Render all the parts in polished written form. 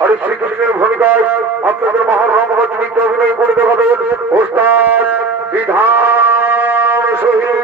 হরে শ্রীকৃষ্ণের ভূমিকায় আপনাদের মহান রঙ্গমঞ্চে অভিনয় করে দেখাবেন ওস্তাদ বিধান শহীদ।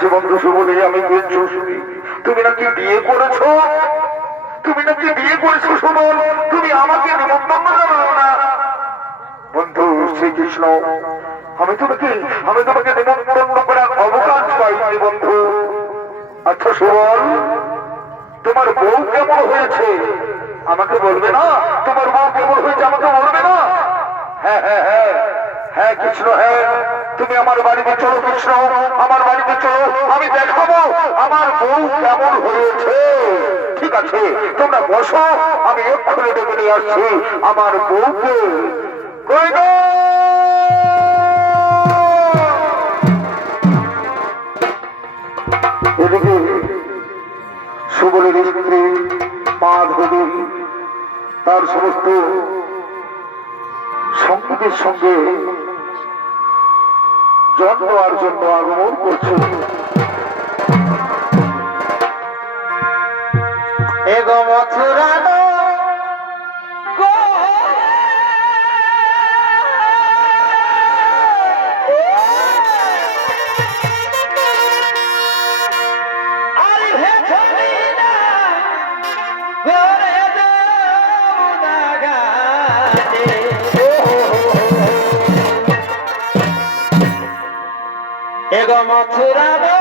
শুনেছি বন্ধু সুবলে আমি বলছো শুনি তুমি নাকি বিয়ে করেছো, তুমি নাকি বিয়ে করেছো সুবল, তুমি আমাকে নিমন্ত্রণ জানাও না। বন্ধু শ্রীকৃষ্ণ আমি তোমাকে নিমন্ত্রণ করার অবকাশ পাইনি বন্ধু। আচ্ছা সুবল তোমার বউ কেমন হয়েছে আমাকে বলবে না? তোমার বউ কেমন হয়েছে আমাকে বলবে না? হ্যাঁ হ্যাঁ হ্যাঁ হ্যাঁ কৃষ্ণ হ্যাঁ, তুমি আমার বাড়িতে চলো কৃষ্ণ, আমার বাড়িতে চলো, আমি দেখাবো আমার বউ কেমন হয়েছে। ঠিক আছে তোমরা বসো, আমি এক্ষুনি ডেকে নিয়ে আসছি আমার বউকে। কই গো? এদিকে সুবলের স্ত্রী মাধবী তার সমস্ত সঙ্গীদের সঙ্গে জল দেওয়ার জন্য আগমন করছে। এগো মথুরানো গো আর হে ধরিনা ঘরে যমুনা ঘাটে এগো মথুরানো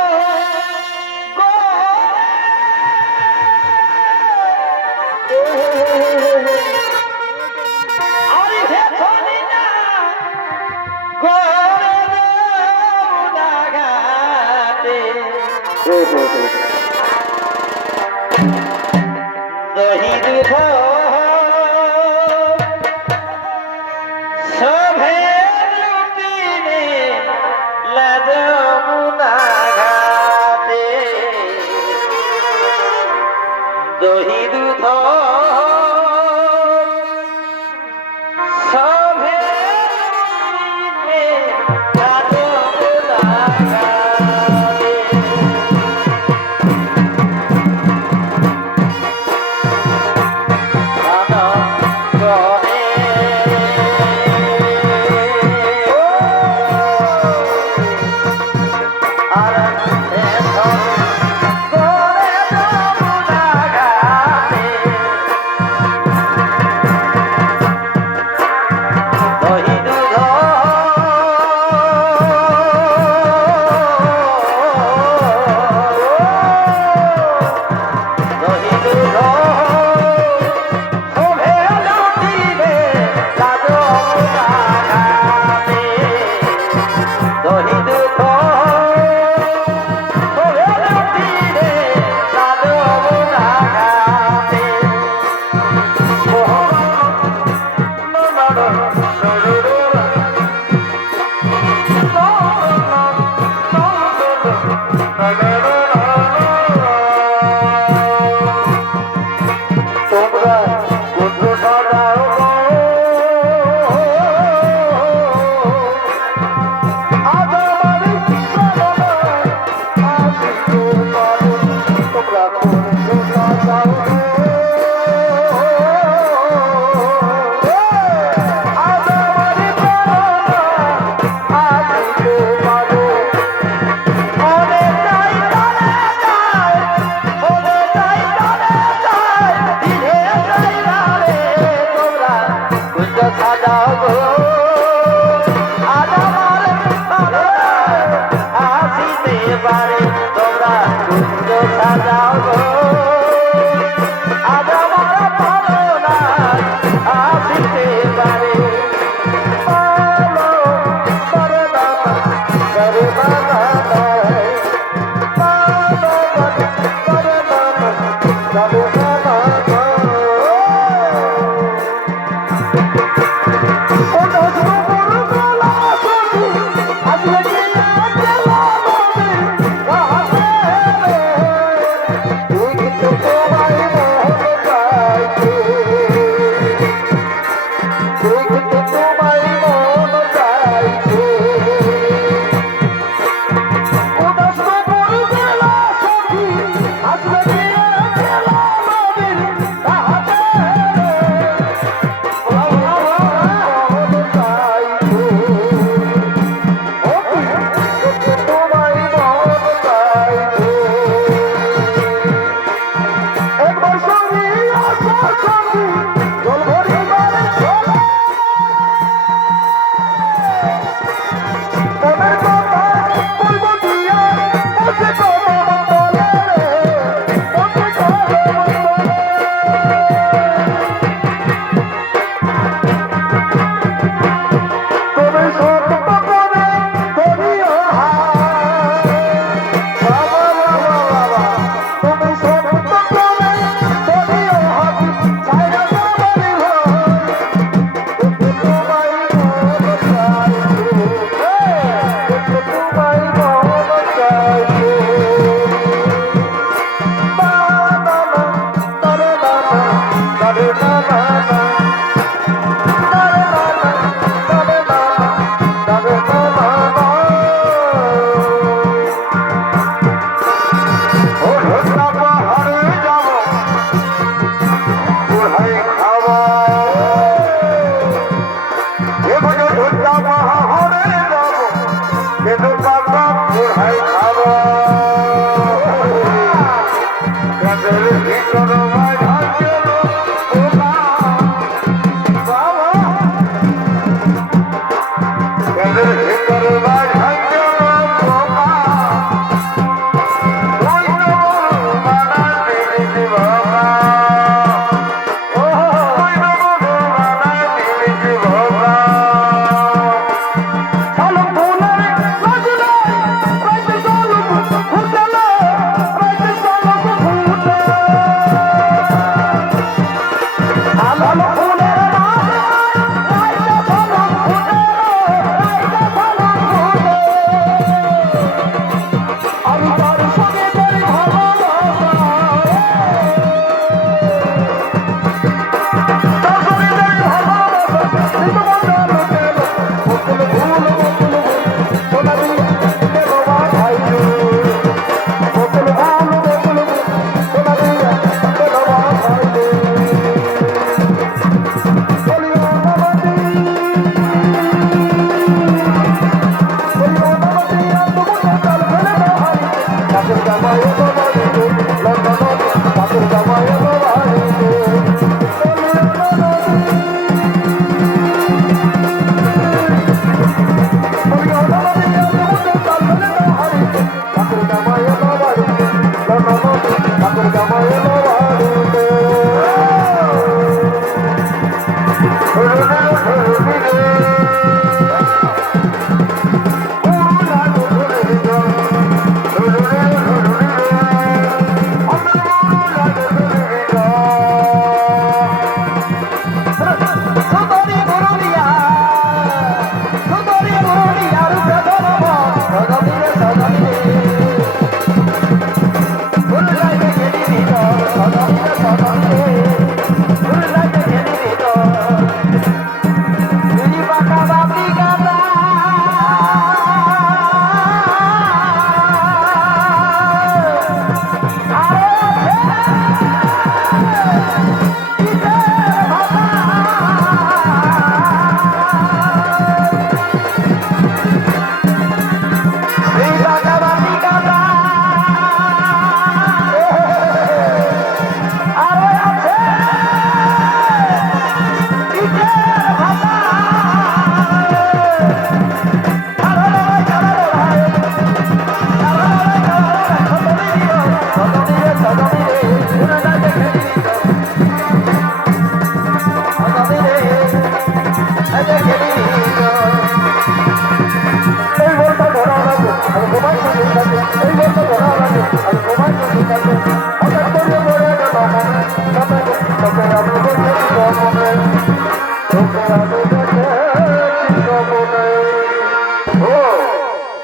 দহি দুধ সভে লুটিনে যমুনা ঘাটে দহি দুধ সভে লুটিনে যমুনা ঘাটে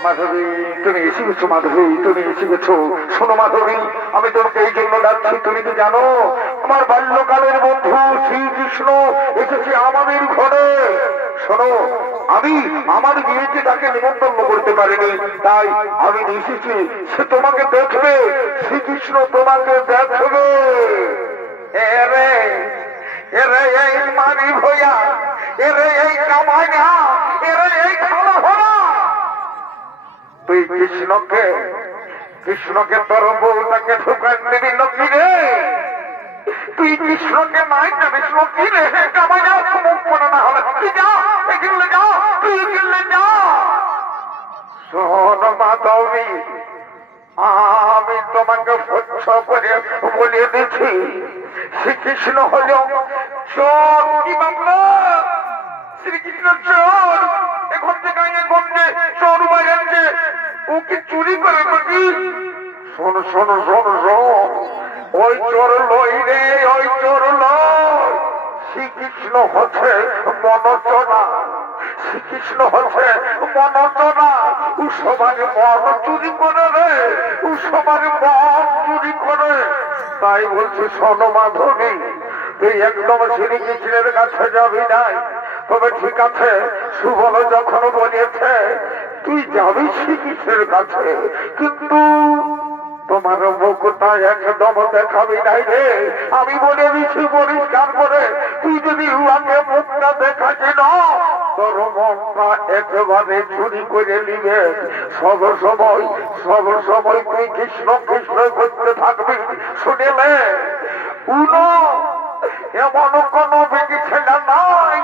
মাধবী তুমি এসে গেছো, মাধবী তুমি এসে গেছো। শোনো মাধবী, আমি তোমাকে এই জন্য ডাকছি, তুমি কি জানো আমার বাল্যকালের বন্ধু শ্রীকৃষ্ণ এসেছে আমাদের ঘরে। শোনো, আমি আমার বিয়েতে তাকে নিমন্ত্রণ করতে পারিনি, তাই আমি এসেছি। সে তোমাকে দেখবে, শ্রীকৃষ্ণ তোমাকে দেখবে। এরে এরে এই মানি ভইয়া, এরে এই কামাইনা, এরে এই খাওয়া ভরা। তুই কৃষ্ণকে তোর বউটাকে ঢুকান দিবি লক্ষ্মী রে। তুই কৃষ্ণকে নাই জানিস লক্ষ্মী রে। কামাইনা মুখ পড়া না হলে তুই যা, এগুলো যা, তুই এগুলো যা। শোন মাধবী, আমি তোমাকে স্বচ্ছ করে বলে দিচ্ছি, শ্রীকৃষ্ণ হল চোর। কি বাংলা? শ্রীকৃষ্ণ চোর। এখন থেকে গঞ্জে চোর বাজাচ্ছে, ও কি চুরি করে নাকি? শোন শোন শোন শোন, ওই চোর লই রে, ওই চোর লই। শ্রীকৃষ্ণ হচ্ছে মনচনা, শ্রীকৃষ্ণ হচ্ছে মনচনা। ও সবার মন চুরি করে রে, ও সবার মন চুরি করে। তাই বলছি শোন মাধবী, তুই একদম শ্রীকৃষ্ণের কাছে যাবি নাই। তবে ঠিক আছে, সুবল যখন বলেছে তুই যাবি শ্রীকৃষ্ণের কাছে, কিন্তু তোমার মুখটা একদম দেখাবি নাই রে। আমি বলে দিচ্ছি পরিষ্কার করে, তুই যদি উহাকে মুখটা দেখাচ্ছি না, তোর মনটা একেবারে চুরি করে নিবে। সব সময় তুই কৃষ্ণ কৃষ্ণ করতে থাক। থাকবে শুনেলে উনো এমন কোন বেটি ছেলে নাই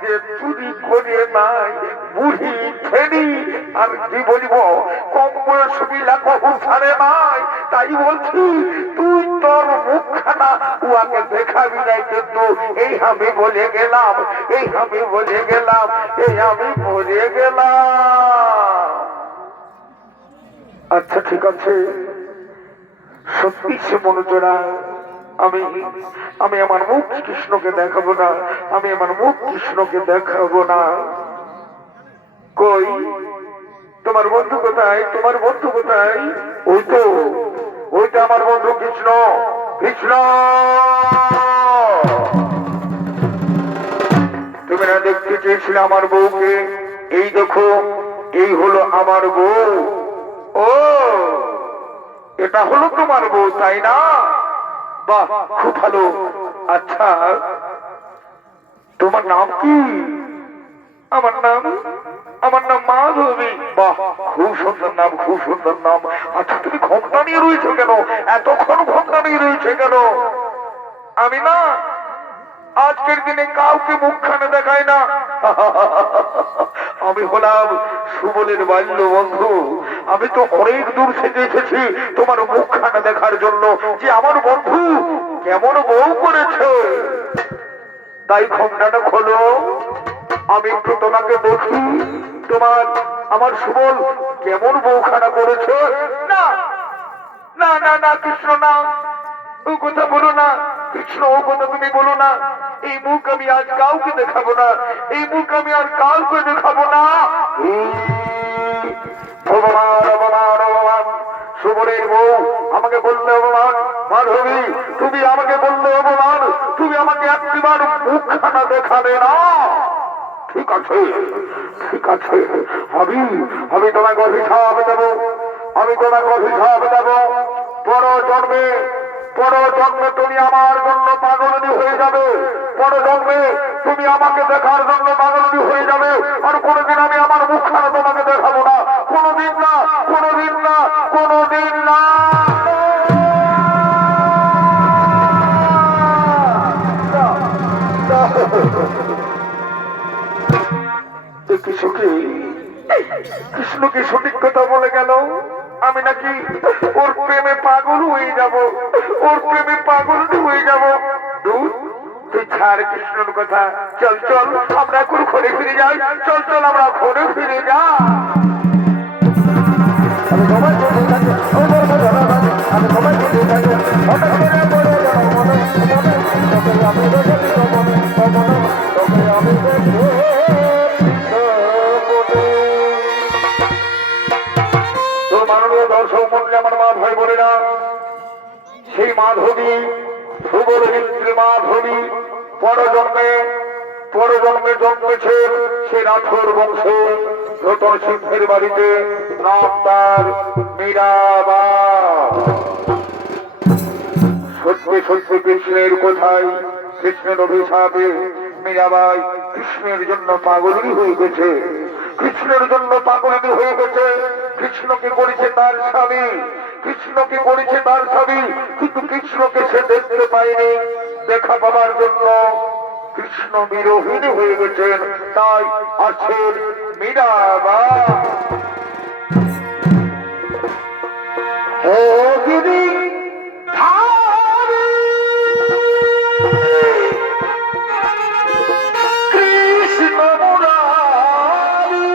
যে চুরি করে নাই বুড়ি ছেড়ি আর কি বলিব কম বয়স মিলা কখন ছাড়ে নাই তাই বলছি তুই তোর মুখখানা উহাকে দেখাবি নাই কিন্তু এই আমি বলে গেলাম এই আমি বলে গেলাম এই আমি বলে গেলাম। আচ্ছা ঠিক আছে সত্যি সে মনোজরা আমি আমি আমার মুখ কৃষ্ণকে দেখাবো না আমি আমার মুখ কৃষ্ণকে দেখাবো না। কই তোমার বন্ধু কোথায় তোমার বন্ধু কোথায়? ওই তো আমার বন্ধু কৃষ্ণ কৃষ্ণ তুমি না দেখতে চেয়েছিলে আমার বউকে এই দেখো এই হলো আমার বউ। ও এটা হলো তোমার বউ তাই না? বাহ খুব ভালো। আচ্ছা তোমার নাম কি? আমার নাম মাধবী। বাহ খুব সুন্দর নাম খুব সুন্দর নাম। আচ্ছা তুমি ঘোমটা নিয়ে রয়েছো কেন? এতক্ষণ ঘোমটা নিয়ে রয়েছে কেন? আমি না আজকের দিনে কাউকে মুখখানে দেখাই না। আমি হলাম সুবলের বাল্য বন্ধু। আমি তো অনেক দূর থেকে এসেছি তোমার মুখখানা দেখার জন্য যে আমার বন্ধু কেমন বউ করেছে। তাই ঘোমটাটা খোলো আমি একটু তোমাকে দেখি তোমার আমার সুবল কেমন বউখানা করেছে। না না না না কৃষ্ণ না ও কথা বলো না কৃষ্ণ ও কথা তুমি বলো না। এই মুখ আমি আজ কাউকে দেখাবো না এই মুখ আমি আর কাউকে দেখাবো না। ভগবান ভগবান ভগবান সুবলের বউ আমাকে বললে ভগবান মাধবী তুমি আমাকে বললে ভগবান তুমি আমাকে একটিবার মুখখানা দেখাবে না। ঠিক আছে ঠিক আছে আমি তোমাকে অভিশাপ দেবো আমি তোমাকে অভিশাপ দেবো। পর জন্মে তুমি আমার জন্য পাগলনি হয়ে যাবে। পর জন্মে তুমি আমাকে দেখার জন্য পাগলনি হয়ে যাবে। আর কোনোদিন আমি আমার মুখখানা তোমাকে দেখাবো না কোনোদিন না কোনোদিন না কোনোদিন না। কৃষ্ণকে সঠিক কথা বলে গেল আমি নাকি ওর প্রেমে পাগল হয়ে যাব ওর প্রেমে পাগল হয়ে যাব। তুই ছাড় কৃষ্ণর কথা চল চল আমরা এখন ঘরে ফিরে যাই চল চল আমরা ঘরে ফিরে যাই। মাননীয় দর্শক মন্ডলী আমার মা ভাই বোনেরা সেই মাধবী সুবল মিত্রী মাধবী পরজন্মে জন্মেছে সে রাঠোর বংশে নতুন সিদ্ধের বাড়িতে নাম তার মীরাবাই। সত্যি সত্যি কৃষ্ণের কোথায় কৃষ্ণের অভিশাপে মীরাবাই কৃষ্ণের জন্য পাগলই হয়ে গেছে কৃষ্ণের জন্য পাগলই হয়ে গেছে। কৃষ্ণকে করেছে তার স্বামী কৃষ্ণকে করেছে তার স্বামী কিন্তু কৃষ্ণকে সে দেখতে পায়নি। দেখা পাবার জন্য কৃষ্ণ বিরোহিনী হয়ে গেছেন তাই আছেন মীরাবাই। হে গিরি কৃষ্ণ মুরারি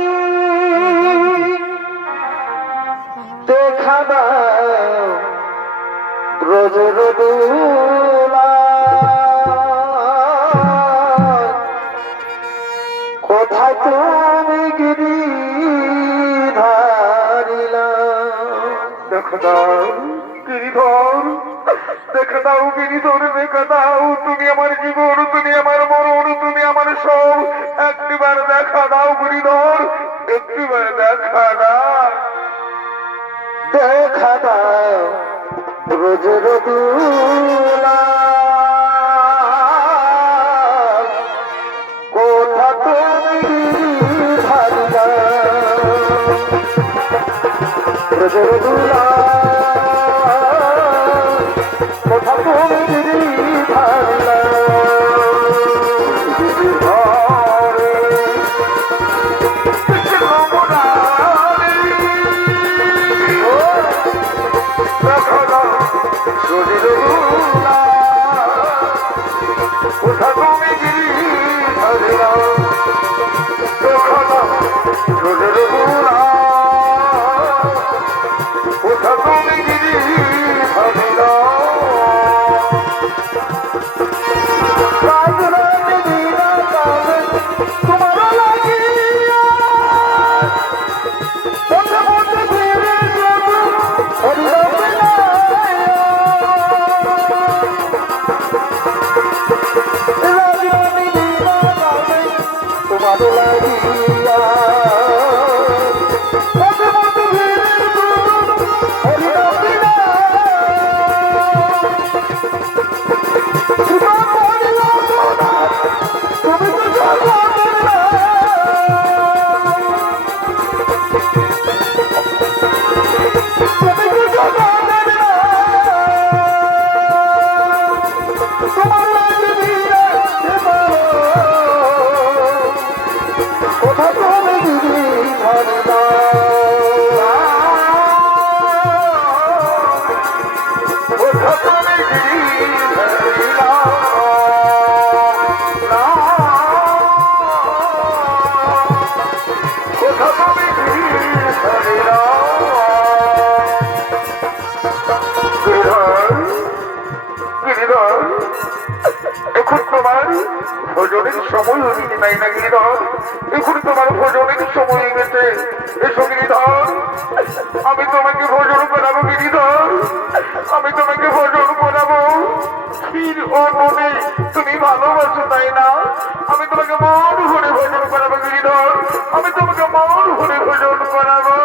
দেখা দাও ব্রজের দোলা কোথায় তুমি গিরি ধারিলা। দেখা দাও গিরিধর দেখা দাও গিরিধর দেখা দাও তুমি আমার জীবন তুমি আমার মরণ তুমি আমার সব একটিবার দেখা দাও গিরিধর একটিবার দেখা দাও দেখা দাও ব্রজের দোলা কোথা তুমি ধারিলা ব্রজের দোলা কোথা তুমি গিরি না কোথা তুমি গিরিধর এখন তোমার ভোজনের সময় হয়েছে তাই না গিরিধর এখন তোমার ভোজনের সময় গেছে এসো গিরিধর আমি তোমাকে ভোজন করাবো গিরিধর আমি তোমাকে ভোজন করাবো ক্ষীর ও নদী তুমি ভালোবাসো তাই না আমি তোমাকে মন ভরে ভোজন করাবো গিরিধর আমি তোমাকে মন ভরে ভোজন করাবো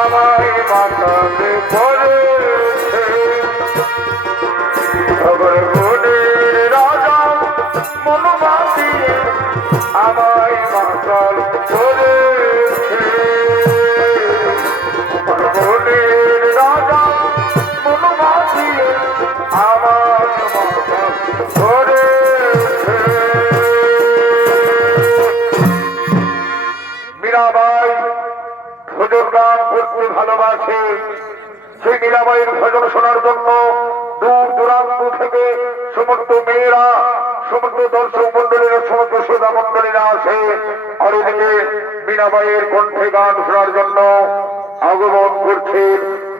আমায় মাতালে পড়েছে খবর গুণের রাজা মনোমা দিয়ে আমায় মাতাল পড়েছে খবর গুণের রাজা মনোমা দিয়ে আমায় মাতাল পড়েছে মীরাবাই ভজন গান করতে ভালোবাসে সেই মীরাবাইয়ের ভজন শোনার জন্য দূর দূরান্ত থেকে সমস্ত মেয়েরা সমস্ত দর্শক মন্ডলীরা সমস্ত শ্রোতা মন্ডলীরা আসে আর এদিকে মীরাবাইয়ের কণ্ঠে গান শোনার জন্য আগমন করছে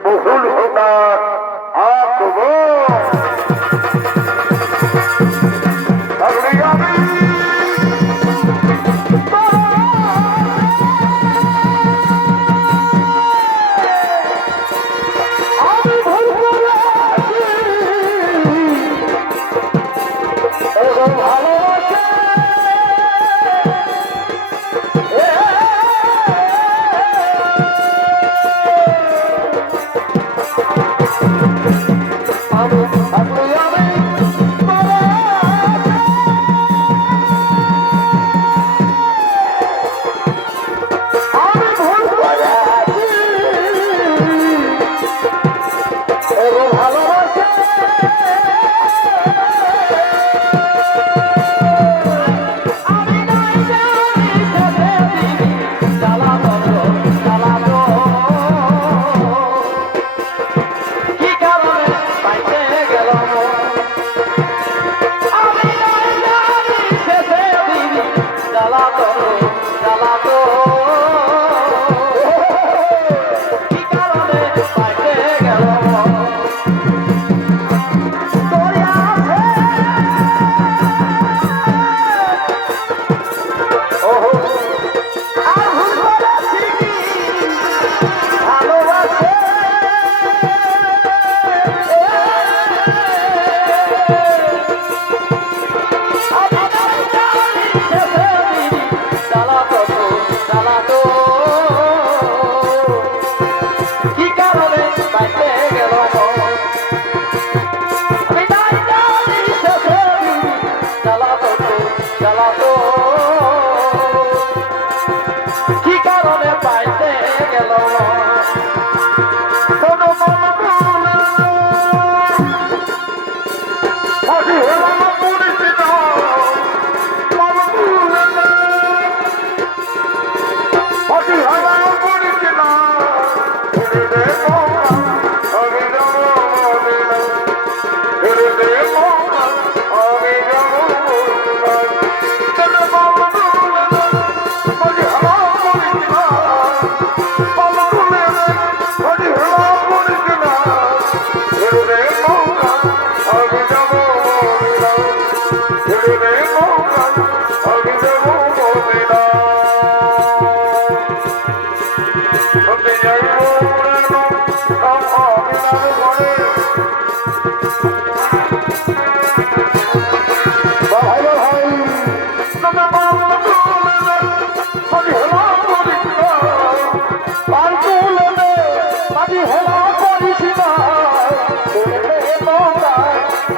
বহুল হোকার আগমন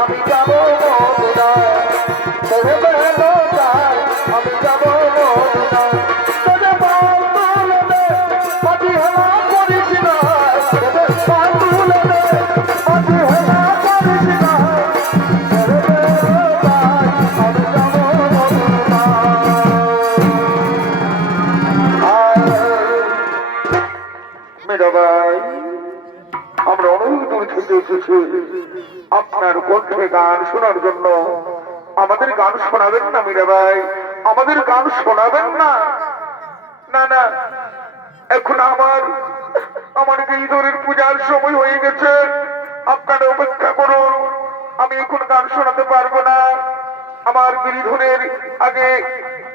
আমি যাবো মদিনায়, ছেড়ে দে নৌকায়, আমি যাবো মদিনায়। তোরে পাল তুলে দে, মাঝি হেলা করিস না, তোরে পাল তুলে দে, মাঝি হেলা করিস না, ছেড়ে দে নৌকায়, আমি যাবো মদিনায়। মেরা ভাই, আমরা অনেক দূর থেকে এসেছি আপনার কণ্ঠে গান শোনার জন্য। আমাদের গান শোনাবেন না মীরা ভাই? আমাদের গান শোনাবেন না? না না, এখন আমার গিরিধরের পূজার সময় হয়ে গেছে, আপনারা অপেক্ষা করুন। আমি এখন গান শোনাতে পারবো না। আমার গিরিধরের আগে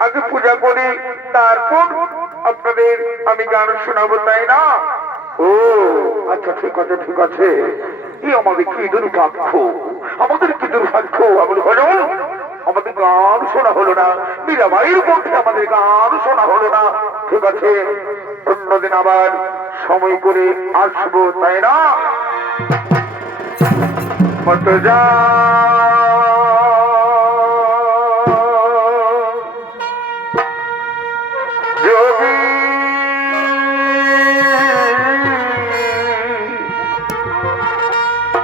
আগে পূজা করি, তারপর আপনাদের আমি গান শোনাবো, তাই না? ও আচ্ছা, ঠিক আছে ঠিক আছে। এই আমাদের কি দুর্ভাগ্য, আমাদের কি দুর্ভাগ্য। আমাদের গান শোনা হলো না, মীরাবাইয়ের কণ্ঠে আমাদের গান শোনা হলো না। ঠিক আছে, অন্যদিন আবার সময় করে আসবো, তাই না? মতজা যোগী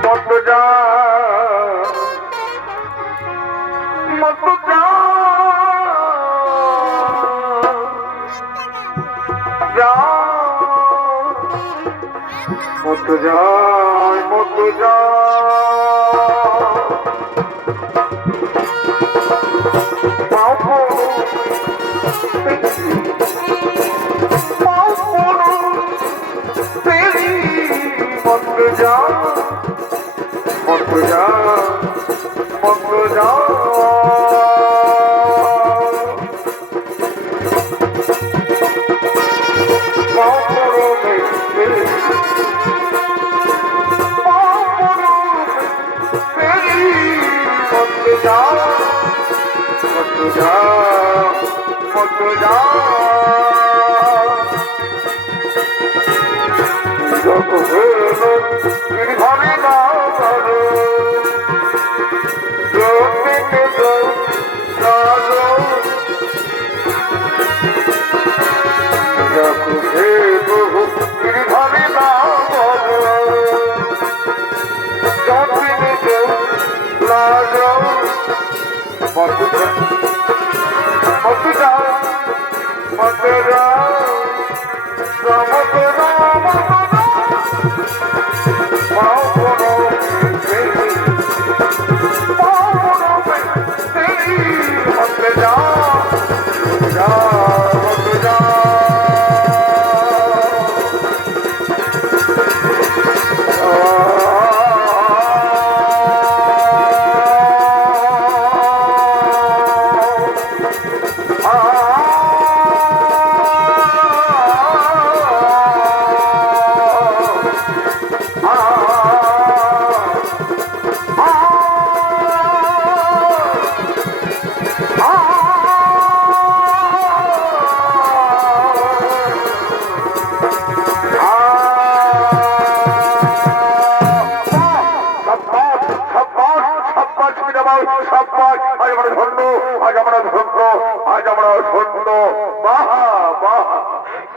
মতজা মতজা যা মতজা মতজা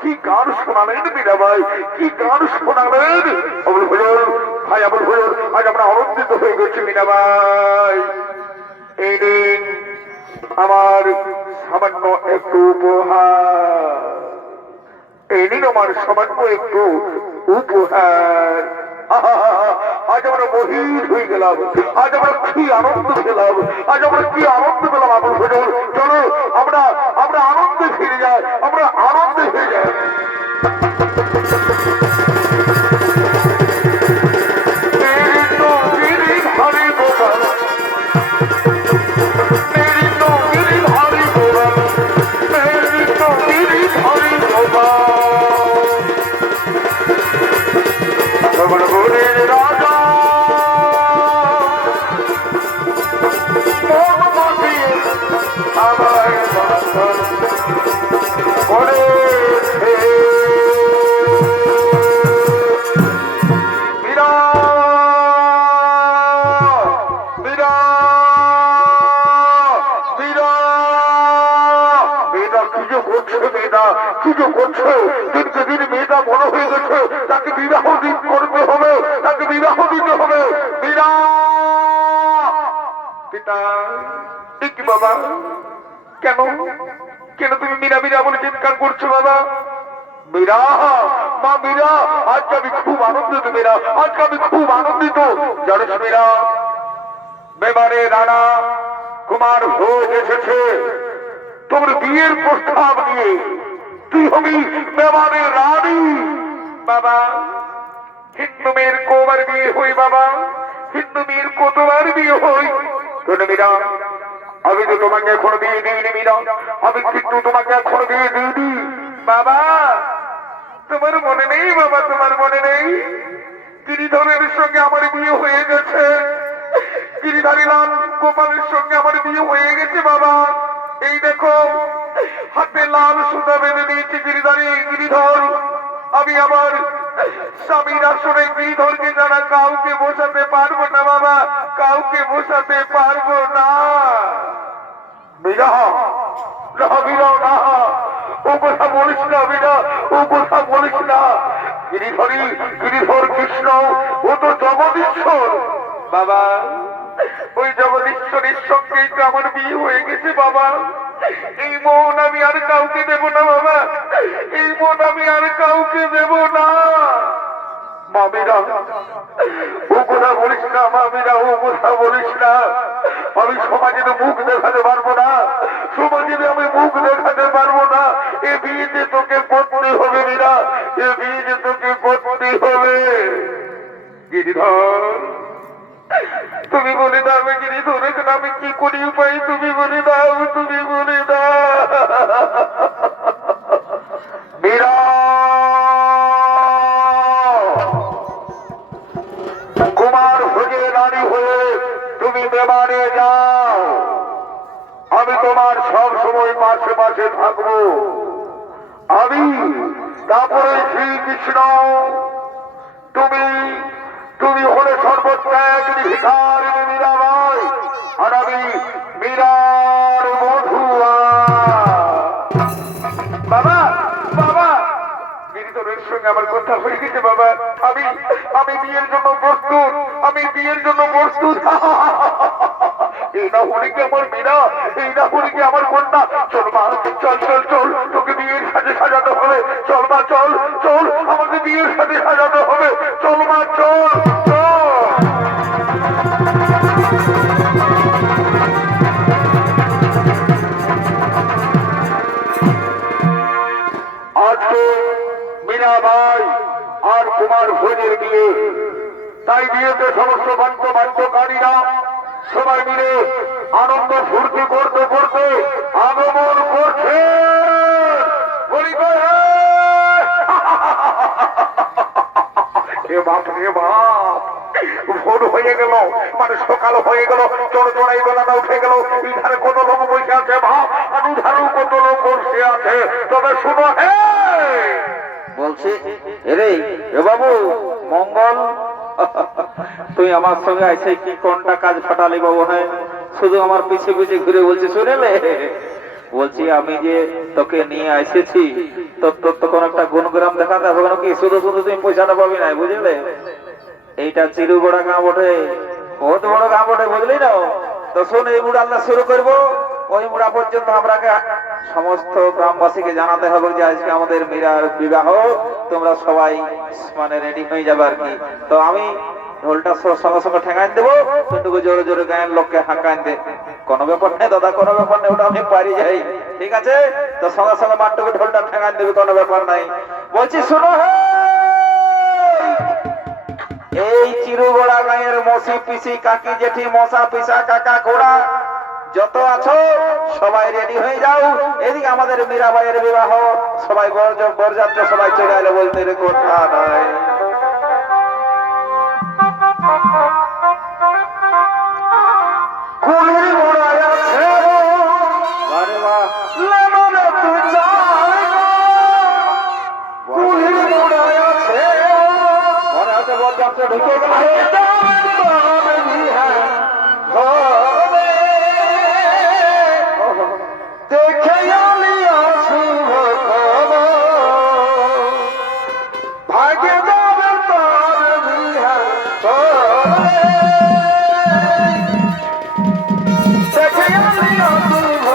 কি গান শোনালেন মীরাবাই, কি গান শোনালেন। ভাই আবুল হুজুর, আজ আমরা আনন্দিত হয়ে গেছি মীরাবাই। এই দিন আমার সামান্য একটু উপহার, এই দিন আমার সামান্য একটু উপহার। আজ আমরা মহিষ হয়ে গেলাম, আজ আমরা কি আনন্দ পেলাম, আজ আমরা কি আনন্দ পেলাম। আবুল হুজুর, চলো আমরা আমরা আনন্দে ফিরে যাই, আমরা আনন্দে ফিরে যাই। রাজা আমার করেছে। মীরা, মীরা, মীরা, মেয়েটা কি যে করছে, মেয়েটা কি যে করছে, দিনকে দিন মেয়েটা বড় হয়ে গেছে, তাকে বিবাহ দিন করতে হবে, তাকে বিবাহ দিতে হবে। মীরা, পিতা, এ কি বাবা, কেন কেন তুমি মীরা মীরা বলে চিৎকার করছো বাবা? মীরা, মা মীরা, আজকে আমি খুব আনন্দিত মীরা, আজকে আমি খুব আনন্দিত। জানিস মীরা, মেবারে রানা কুমার ভোজ এসেছে তোমার বিয়ের প্রস্তাব নিয়ে, তুই হবি মেবারে রানী। বাবা, হিন্দু মেয়ের কবার বিয়ে হই বাবা, হিন্দু মেয়ের কতবার বিয়ে হই। মীরা, আমি তো তোমাকে এখন বিয়ে দিইনি মীরা, আমি কিন্তু তোমাকে এখন বিয়ে দিইনি। বাবা, তোমার মনে নেই বাবা, তোমার মনে নেই গিরিধরের সঙ্গে আমার বিয়ে হয়ে গেছে, গিরিধারী লাল গোপালের সঙ্গে আমার বিয়ে হয়ে গেছে বাবা। এই দেখো হাতে লাল সুতা বেঁধে দিয়েছে গিরিধর। আমি আমার স্বামীর আসরে গিরিধরকে যারা কাউকে বসাতে পারবো না বাবা, কাউকে বসাতে পারবো না। মীরা, না মীরা, না, ও কথা বলিস না মীরা, ও কথা বলিস না। গিরিধর কৃষ্ণ, ও তো জগদীশ্বর বাবা, ওই জগদীশ্বরের সঙ্গেই তো আমার বিয়ে হয়ে গেছে বাবা। এই মন আমি আর কাউকে দেব না বাবা, এই মন আমি আর কাউকে দেব না। মা মীরা, ও কথা বলিস না মা মীরা, ও কথা বলিস না। আমি সমাজে মুখ দেখাতে পারবো না, সমাজে আমি মুখ দেখাতে পারবো না। এ বিয়েতে তোকে করতে হবে মীরা, এ বিয়েতে তোকে করতে হবে। গিরিধর, তুমি বলে দাও গিরিধরকে আমি কি করি উপায়, তুমি বলে দাও, তুমি বলে দাও। মীরা, কুমার ভোজে রানী হয়ে তুমি মেবারে যাও, আমি তোমার সব সময় পাশে পাশে থাকবো। আমি তারপরে শ্রীকৃষ্ণ, তুমি তুমি হলে সর্বত্যাগী ভিখারিণী মীরাবাই, আর আমি মীরার মধুয়া। বাবা, বাবা, গিরিধরের সঙ্গে আমার কথা হয়ে গেছে বাবা, আমি আমি বিয়ের জন্য প্রস্তুত, আমি বিয়ের জন্য প্রস্তুত। এই না হলে কি আমার মীরা, এই না হলে কি আমার কন্যা। চল মা, চল চল চল, তোকে বিয়ের সাথে সাজাতে হবে। চল মা, চল চল, আমাকে বিয়ের সাথে সাজাতে হবে। চল মা, চল চল। আজকে মীরাবাই আর কুমার ভোজের বিয়ে, তাই বিয়েতে সমস্ত বাদ্যকারীরা সবাই মিলে আনন্দ ফুর্তি করতে করতে আগমন করছে। বলি হে বাপ, হে বাপ, ভোর হয়ে গেল, মানে সকাল হয়ে গেল, চড় চড়াই বেলাটা উঠে গেল। এই ধারে কত লোক বসে আছে ভাব, আর উধারেও কত লোক বসে আছে। তবে শুনো, হে বলছি, এরে এ বাবু মঙ্গল, তুই আমার সঙ্গে আইসে কি কোনটা কাজ ফাটালি বাবু? হ্যাঁ, শুধু আমার পিছে পিছে ঘুরে বলছি, শুনেলে বলছি আমি যে তোকে নিয়ে এসেছি, তোর তো কোন একটা গুণগ্রাম দেখাতে হবে নাকি? শুধু শুধু তুমি পয়সাটা পাবি না, বুঝলে? এইটা চিরুগোড়া গাঁ বটে, বহুত বড় গাঁ বটে, বুঝলি না? তো শোন, এই মুড়া আল্লাহ শুরু করবো, ওই মুড়া পর্যন্ত আমরাকে সমস্ত গ্রামবাসীকে জানাতে হবে যে আজকে আমাদের মীরার বিবাহ, তোমরা সবাই মানে রেডি হয়ে যাবে আর কি। তো আমি ঢোলটা সঙ্গে সঙ্গে ঠেঙাই দেবো, কিন্তু জোরে জোরে গায়ের লোককে হাঁকাই দে। কোনো ব্যাপার নেই দাদা, কোনো ব্যাপার নেই, ওটা আমি পারি যাই, ঠিক আছে? তো সঙ্গে সঙ্গে মাঠটুকু ঢোলটা ঠেঙাই দেবে, কোনো ব্যাপার নাই। বলছি শুনো, এই চিরুগোড়া গায়ের মসি পিসি কাকি জেঠি মশা পিসা কাকা কোড়া যত আছো সবাই রেডি হয়ে যাও, এদিকে আমাদের মীরাবাইয়ের বিবাহ। সবাই বরযাত্র সবাই চলে এলো, বলতে কথা নয়। কুলির মোড়ায় আছে, আরে বাহ, ঢুকে গেল দেখে আমি অশুভ ভাগ্য যাবে তোর বিহা দেখে আমি অশুভ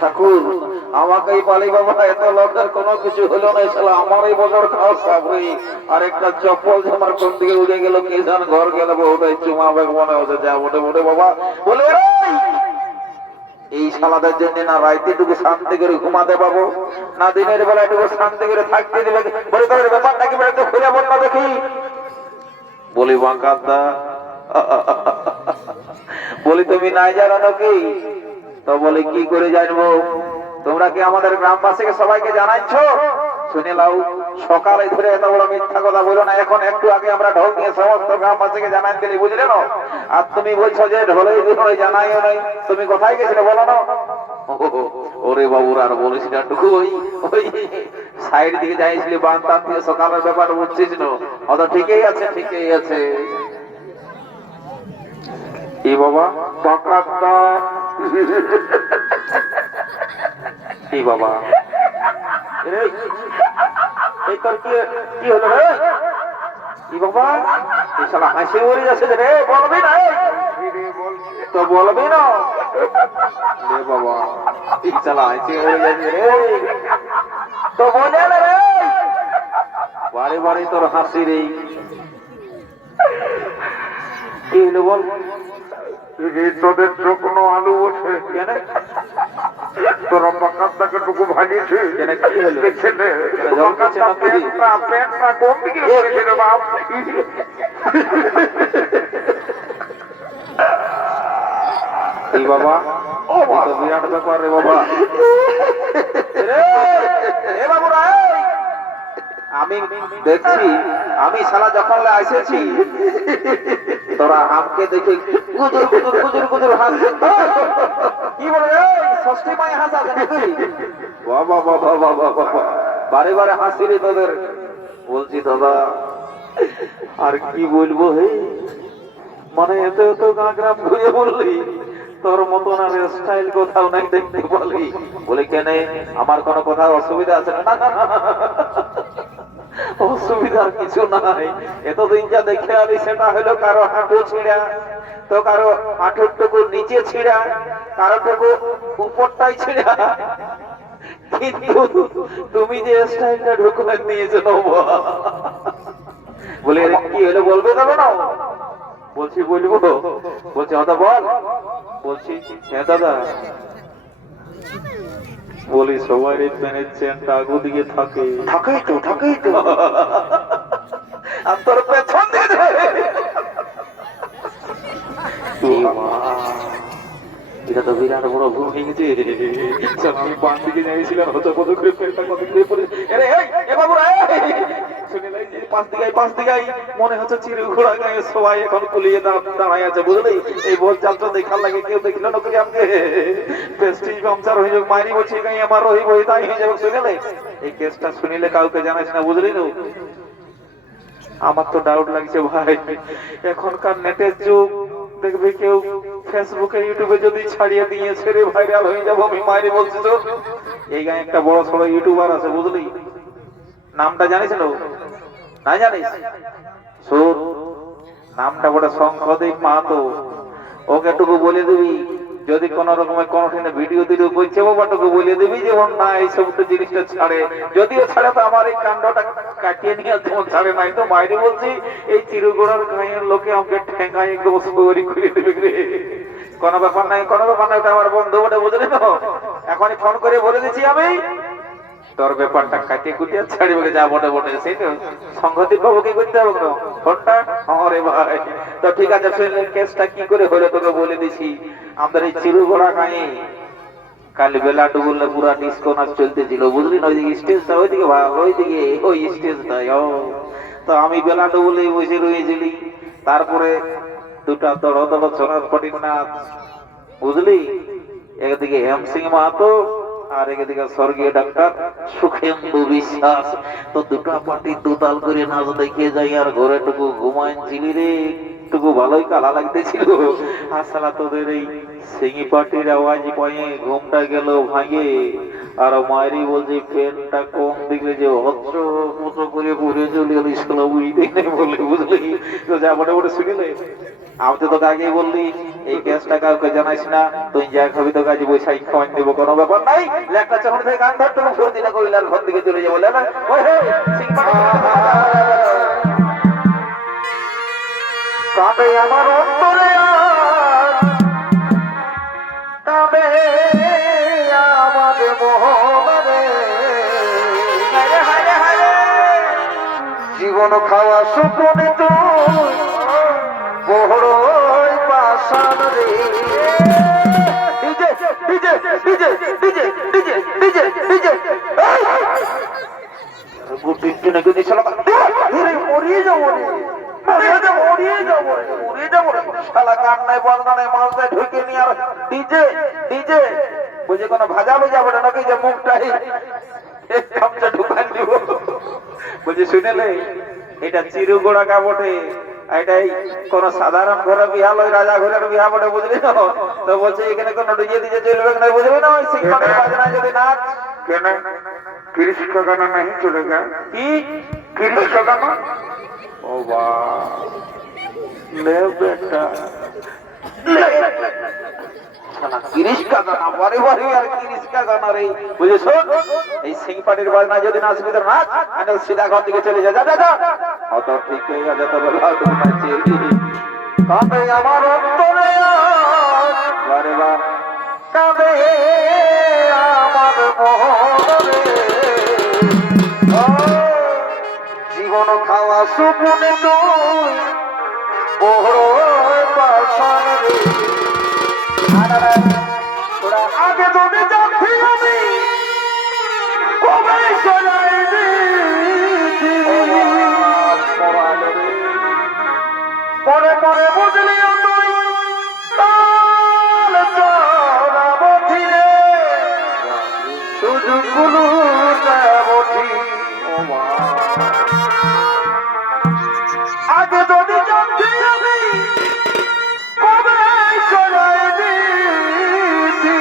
ঠাকুর আমাকে পালি বাবা এত লোকের কোনো কিছু হলো না শালা আমার এই বছর খাওয়া সাবরি আর একটা চপ্পল যে আমার কোন দিকে উড়ে গেল কে জান ঘর গেল ওটাই চুমাবে মনে হচ্ছে যা ওঠে ওঠে বাবা বলে এই শালাদের জন্য না রাইতেটুকু শান্তি করে ঘুমাতে পাবো না দিনের বেলা একটু শান্তি করে থাকতে দিবে বলে তাদের ব্যাপারটা কি বেড়াতে খুঁজে বল না দেখি বলি বাঁকাদা বলি তুমি নাই জানো নাকি তো বলে কি করে জানবো তোমরা কি আমাদের গ্রামবাসীকে সবাইকে জানাচ্ছ শুনে লাও সকালে ধরে এত বড় মিথ্যা কথা বলো না এখন একটু আগে আমরা ঢোল নিয়ে সমস্ত গ্রামবাসীকে জানাই দিলি বুঝলে না আর তুমি বলছো যে ঢোলেই দিলে জানাইও নাই তুমি কোথায় গেছিলে বলো না ওরে বাবুর আর বলিস না টুকু ওই ওই সাইড দিকে যাইছিলি বানতাম দিয়ে সকালের ব্যাপার বুঝছিস না অত ঠিকই আছে এই বাবা বাঁকাদা এই বাবা এই তোর কি হলো রে এই বাবা এই শালা হাসি মরে যাচ্ছে রে বলবি না তো বলবি না রে বাবা এই শালা হাসি মরে যাচ্ছে রে তো বলে না রে বারে বারে তোর হাসি রে কি হলো বল তোদের চোখ কোনো আলু বসে কেন তোরা বাঁকাদাকে টুকু ভাজিয়েছে কি হলো দেখছে পেটটা কোন দিকে করেছে রে বাপ এই বাবা ও তো বিরাট ব্যাপার রে বাবা এ বাবুরা আমি দেখছি আমি শালা যখন এসেছি তোরা আমকে দেখে গুজুর গুজুর গুজুর গুজুর হাসছে কি বলে ষষ্ঠী মায়ে হাসা নাকি বাবা বাবা বাবা বাবা বারে বারে হাসি রে তোদের বলছি দাদা আর কি বলবো হে মানে এত এত গাঁ গ্রাম ঘুরে বললি তোর মতন আর স্টাইল কোথাও নাই দেখতে বলি বলে কেন আমার কোনো কথা অসুবিধা আছে না ও অসুবিধার কিছু নাই। এতদিন যা দেখে আলি সেটা হলো কারো হাঁটু ছিঁড়া, তো কারো হাঁটুর টুকু নিচে ছিঁড়া, কারো টুকু উপরটাই ছিঁড়া। কিন্তু তুমি যে স্টাইলটা ঢুকলে নিয়েছো বলে কি হলো বলবে তবে না? বলছি বলবো। বলছি হ্যাঁ বল। বলছি হ্যাঁ দাদা। বলি সবাই প্যানের চেনটা আগু দিকে থাকে। থাকেই তো আর তোর পেছন দিয়ে ধরে। এটা তো বিরাট বড় ভুল হয়ে গেছে। আমি বাম দিকে যাইছিলাম হতো কত করে পেটটা কত করে পড়ে। আরে এই বাবু শুনে লাই যে পাঁচ দিকে মনে হচ্ছে চিড়ে ঘোড়া গায়ে সবাই এখন কুলিয়ে দাঁড়ায় আছে বুঝলি। এই বল চালটা দেখার লাগে কেউ দেখলো না তুই আমাকে পেস্টিজ পাংচার হয়ে যাবে মারি বলছি গাই আমার রহি বই তাই হয়ে যাবে শুনেলে। এই কেসটা শুনিলে কাউকে জানাইস না বুঝলি তো। আমার তো ডাউট লাগছে ভাই, এখনকার নেটের যুগ, দেখবে কেউ ফেসবুকে ইউটিউবে যদি ছাড়িয়ে দিয়েছে রে ভাইরাল হয়ে যাবো আমি মারি বলছি তো। এই গায়ে একটা বড় সড়ো ইউটিউবার আছে বুঝলি, নামটা জানিস না? নাই জানিস? শোন, নামটা বড় শঙ্খদেব মাহাতো। ওকে টুকু বলে দিবি যদি কোন রকমের কোনখানে ভিডিও টিডিও করছে বাবাটুকু বলে দিবি যে না এই সমস্ত জিনিসটা ছাড়ে। যদিও ছাড়ে তো আমার এই কাণ্ডটা কাটিয়ে নিয়ে যেমন ছাড়ে নাই তো মাইরে বলছি এই চিরগোড়ার গাঁয়ের লোকে আমাকে ঠেঙ্গায় একদম সরি করে দেবে রে। কোনো ব্যাপার নাই তো আমার বন্ধু বটে বুঝলি তো। এখনই ফোন করে বলে দিচ্ছি আমি তোর ব্যাপারটা কাটিয়ে কুটিয়ে ছাড়িবে যা বটে বটে। সেই তো সংগতি বাবু কি করতে হবে তো ফোনটা। আরে ভাই তো ঠিক আছে, কেসটা কি করে হলো তোকে বলে দিছি। আমাদের এই চিরগোড়া গাঁয়ে কাল বেলা ডুবলে পুরা ডিস্কো নাচ চলতেছিল বুঝলি না। ওইদিকে স্টেজটা ওইদিকে ওইদিকে ওই স্টেজটা তো আমি বেলা ডুবলে বসে রয়েছিলি। তারপরে দুটা দড় দড় ছড়ার পটির নাচ বুঝলি। একদিকে হেমসিং মাহাতো আর একদিকে স্বর্গীয় ডাক্তার সুখেন্দু বিশ্বাস। তো দুটা পার্টি দুতাল করে নাচ দেখে যাই আর ঘরে টুকু ঘুমাইছিলি রে। টুকু ভালোই কালা লাগতেছিল। আসলে তোদের এই সিঙ্গি পার্টির আওয়াজ পাইয়ে ঘুমটা গেল ভাঙে। আর মায়েরই বলছে পেনটা কম দিকে যে হচ্ছ মতো করে পড়ে চলে এলো স্কুলে বুঝতেই নেই বলে বুঝলি তো যা মোটামুটি শুনিলে। আমি তো তোকে আগেই বললি এই কেসটা কাউকে জানাইস না, তুই যা খাবি তোকে আজ বৈশাখ খাওয়াই দেবো কোনো ব্যাপার নাই। লেখা চখন থেকে গান ধরতে সর্দি না করিলে আর ঘর দিকে চলে যাবো না। কাঁদে আমার অন্তরে কাঁদে আমাদের মোহনে জীবন খাওয়া সুকুনি তুই বড়ই পাশান রে। DJ DJ DJ DJ DJ DJ DJ গুটি নাকি দিছলা মরিয়ে যাবো রে। ভাজা ভেজা বলে নাকি যে মুখটাই ঢুকাই দিব বলছি শুনেলে এটা চিরুগোড়া গা বটে। এটাই কোন সাধারণ ঘরে বিহা লয়, রাজা ঘরের বিহা বটে বুঝলি না। তো বলছে এখানে কোন ডিজে ডিজে চলবে না বুঝলি না। ওই সিংহের বাজনা যদি নাচ কেন 30 का गाना नहीं चलेगा কি 30 का गाना। ও বাহ ले बेटा ले শালা 30 का गाना বারে বারে আর 30 का गाना রে বুঝে শোন। এই সিং পার্টির বাজনা যদি নাচ ভিতর নাচ আর সিধা ঘর দিকে চলে যা যা যা। ও তো ঠিক হয়ে গেছে তো বলা তুমি নাচি কাঁদে আমার অন্তরে বারে বার কাঁদে আমার মোহনে জীবন খাওয়া সুপুনে তুই বড়ই পাশান রে। আগে তোকে জানছি আমি কবে সরাই দিয়েছি পরে পরে বুঝলি তুই তাল চড়াবি রে সুযোগগুলো যাবি। আগে যদি জানছি আমি কবে সরাই দিয়েছি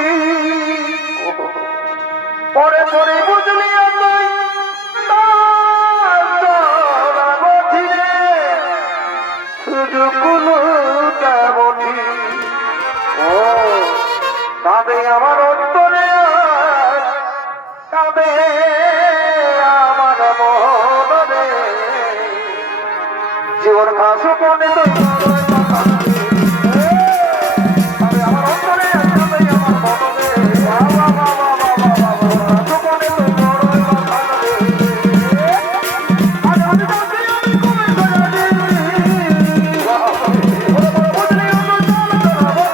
পরে পরে বুঝলি তুই জীবন ঘাস কোনে তুই আমার অন্তরে আমার মনে বাবা বাবা বাবা ঘাস কোনে তুই বড়ই কথা আজ আমি জানি আমি কবে সাজানি বদলে অন্য চল বদলে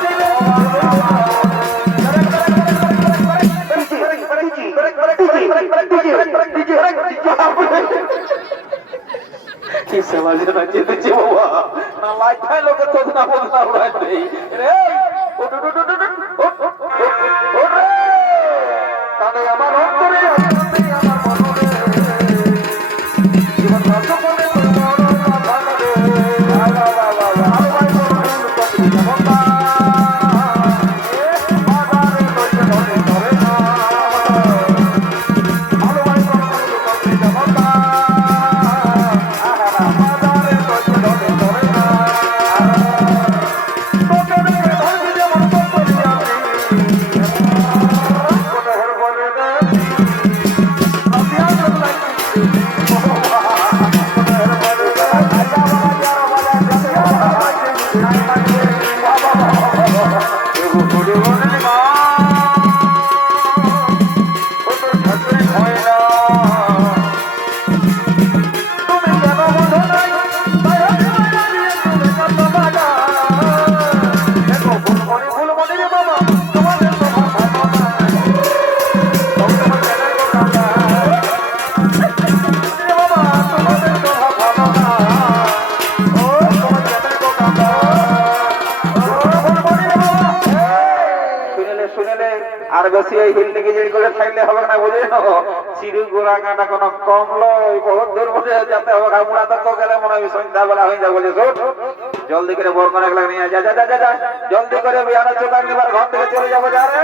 কি সমাজ না যেতে বাবা না লাইফাই লোকে তো না বলনা উড়াই দেই রে ওট ওট ওট ওট ওট রে তাহলে আমার অন্তরে আছে আমার মনে জীবন নষ্ট করে তোর কথা রে বাবা বাবা আর ভাই বলুন তো জীবনটা এ বাজারে লইতে ধরে ধরে না আর ভাই বলুন তো জীবনটা আর বেশি এই হিলটি গিজড়ি করে থাকলে হবে না বুঝে চিরু গোড়া কাটা কোনো কমলো বহুত দূর বসে যেতে হবে মুড়া তর্ক গেলে মনে হয় সন্ধ্যাবেলা হয়ে যাবে বলে জলদি করে বোর করে নিয়ে যা যা যা যা জলদি করে বিয়ানের চোখার নিবার ঘর থেকে চলে যাবো যা রে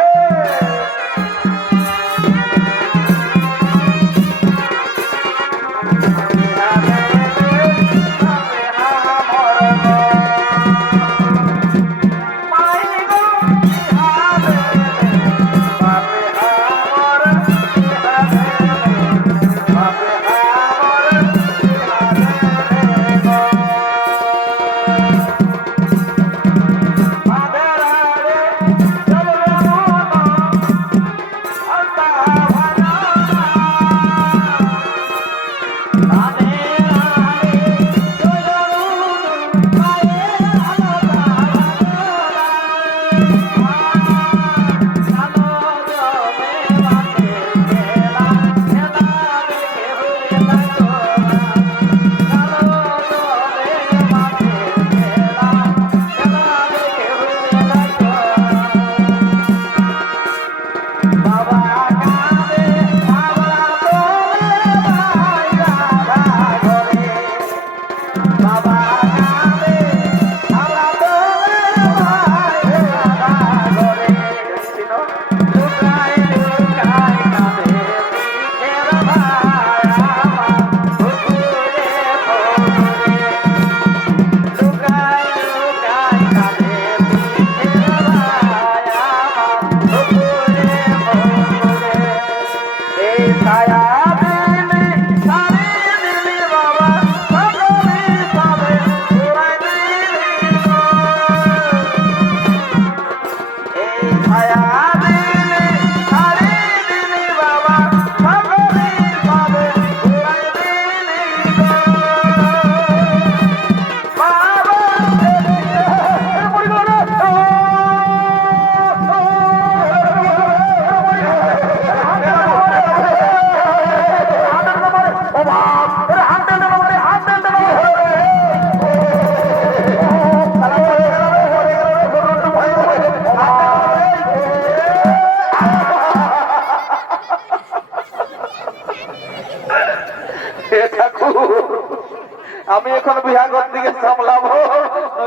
আমি এখন বিহাগর দিকে সামলাবো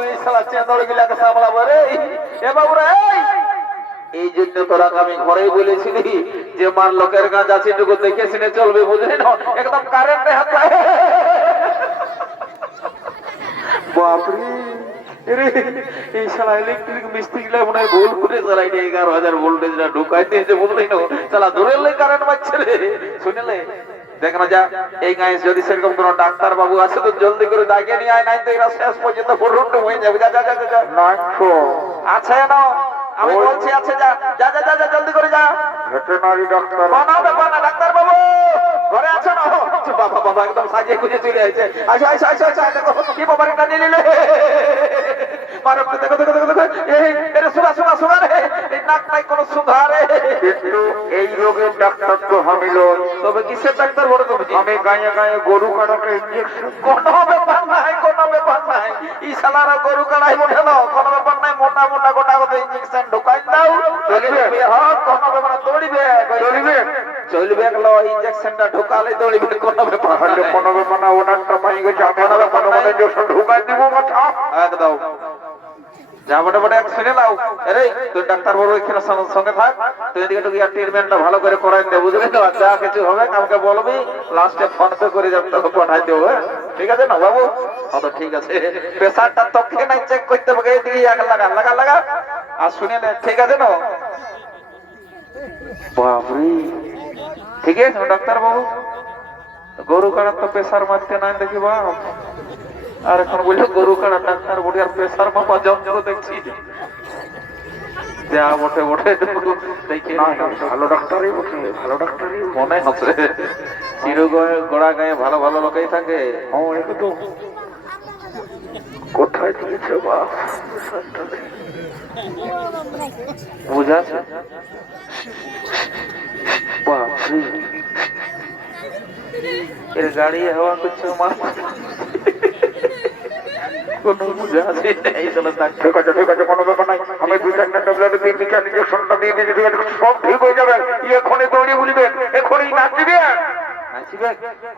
এই শালা চেঁদড় গিলাকে সামলাবো রে এ বাবুরা এই জন্য তোরা আমি ঘরেই বলেছিলি যে মার লোকের কাজ আছে এটুকু দেখে শুনে চলবে বুঝলি না একদম কারেন্টে হাত বাপরে এই শালা ইলেকট্রিক মিস্ত্রি গুলা মনে হয় ভুল করে চালাই 11,000 ভোল্টেজ ঢুকাই দিয়েছে বুঝলি না শালা দূরের লাই কারেন্ট মারছে রে শুনলে দেখ না যা এই গায়ে যদি সেরকম কোনো ডাক্তার বাবু আছে তো জলদি করে ডাকে নিয়ে আয়, নাই তো এরা শেষ পর্যন্ত পুরুন্ডু হয়ে যাবে। যা যা যা যা নাই তো আছে না, আমি বলছি আছে, যা যা যা যা যা জলদি করে যা। ভেটেরিনারি ডাক্তার কোনো ব্যাপার না, ডাক্তার বাবু ঘরে আছো না? বাবা বাবা একদম সাজিয়ে গুজে চলে আসছে। আসো আসো আসো আসো, দেখো কি বাবার এটা নিয়ে নিলে। মারো, দেখো দেখো দেখো দেখো, এই এটা সুগা সুগা সুগা রে, এই নাক নাই কোনো সুগা রে। কিন্তু এই রোগের ডাক্তার তো আমি লই। তবে কিসের ডাক্তার বড় তুমি? আমি গায়ে গায়ে গরু কাটাকে ইঞ্জেকশন। কোনো ব্যাপার নাই, কোনো ব্যাপার নাই, ই শালারা গরু কাড়াই বটে না, কোনো ব্যাপার নাই, মোটা মোটা গোটা গোটা ইঞ্জেকশন ঢুকাই দাও, চলবে। হ্যাঁ কোনো ব্যাপার না, দৌড়িবে চলবে চলবে, লো ইঞ্জেকশনটা ঢুকালে দৌড়িবে, কোনো ব্যাপার তাহলে নাই। কোনো ব্যাপার না, ওনারটা পাই গেছে, আমি কোনো মানে ইঞ্জেকশন ঢুকাই দিব মাথা। একদম যা বটে বটে শুনে নাও। আরে তুই ডাক্তার বাবু এখানে সঙ্গে থাক, তুই এদিকে একটু ট্রিটমেন্টটা ভালো করে করাই দে, বুঝলি তো? যা কিছু হবে আমাকে বলবি, লাস্টে ফোন পে করে যাবে, তোকে পাঠাই দেবো, ঠিক আছে না বাবু? তো ঠিক আছে, প্রেসারটা তোকে নাই চেক করতে হবে, এইদিকে লাগা লাগা লাগা, আর শুনে নে, ঠিক আছে না? বাবরে, ঠিক আছে ডাক্তার বাবু, গরু কাটার তো প্রেসার মারতে নাই দেখি বাপ, আর এখন বললো গরু কাটা ডাক্তার বটে, আর প্রেসার মাপা যন্ত্র দেখছি। যা বটে বটে দেখি ভালো ডাক্তারই বটে, ভালো ডাক্তারই মনে হচ্ছে চির গোড়া গায়ে ভালো ভালো লোকেই থাকে। ও একদম। কোথায় দিয়েছে বাপ? বুঝাচ্ছে বাপ রে, এর গাড়ি হওয়া করছে মা, কোনো বুঝা আছে এই চলো ডাক্তার। ঠিক আছে ঠিক আছে, কোনো ব্যাপার নাই, আমি দুই চারটা ট্যাবলেট দিয়ে দিচ্ছি, ইঞ্জেকশনটা দিয়ে দিচ্ছি, ঠিক আছে, সব ঠিক হয়ে যাবে। এখনই দৌড়ে বুঝবেন, এখনই নাচবে। নাচিবে?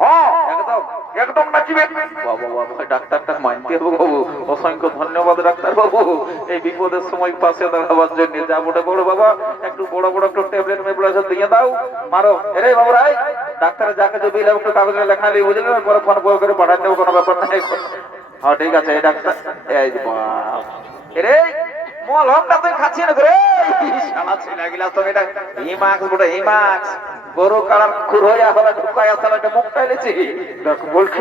হ্যাঁ একদম একদম নাচবে। বাবা বাবা, ডাক্তারটা মানতে হবে বাবু, অসংখ্য ধন্যবাদ ডাক্তার বাবু, এই বিপদের সময় পাশে দাঁড়াবার জন্য। যা বটে বড় বাবা, একটু বড় বড় একটু ট্যাবলেট মেবলেট দিয়ে দাও, মারো। এরে বাবু রাই, ডাক্তারের যা কিছু বিল একটু কাগজে লেখা নিয়ে বুঝলি, পরে ফোন করে পাঠাই দেবো, কোনো ব্যাপার নাই। হ্যাঁ ঠিক আছে, এই ডাক্তার, এই বাপ, এরে মলমটা তুই খাচ্ছি না করে, শালা ছেলে গিলা তো এটা হিমাক্স বটে, হিমাক্স, গরু কালার খুর হয়ে আসলে ঢুকাই আসলে এটা মুখ টাইলেছি। দেখ বলছি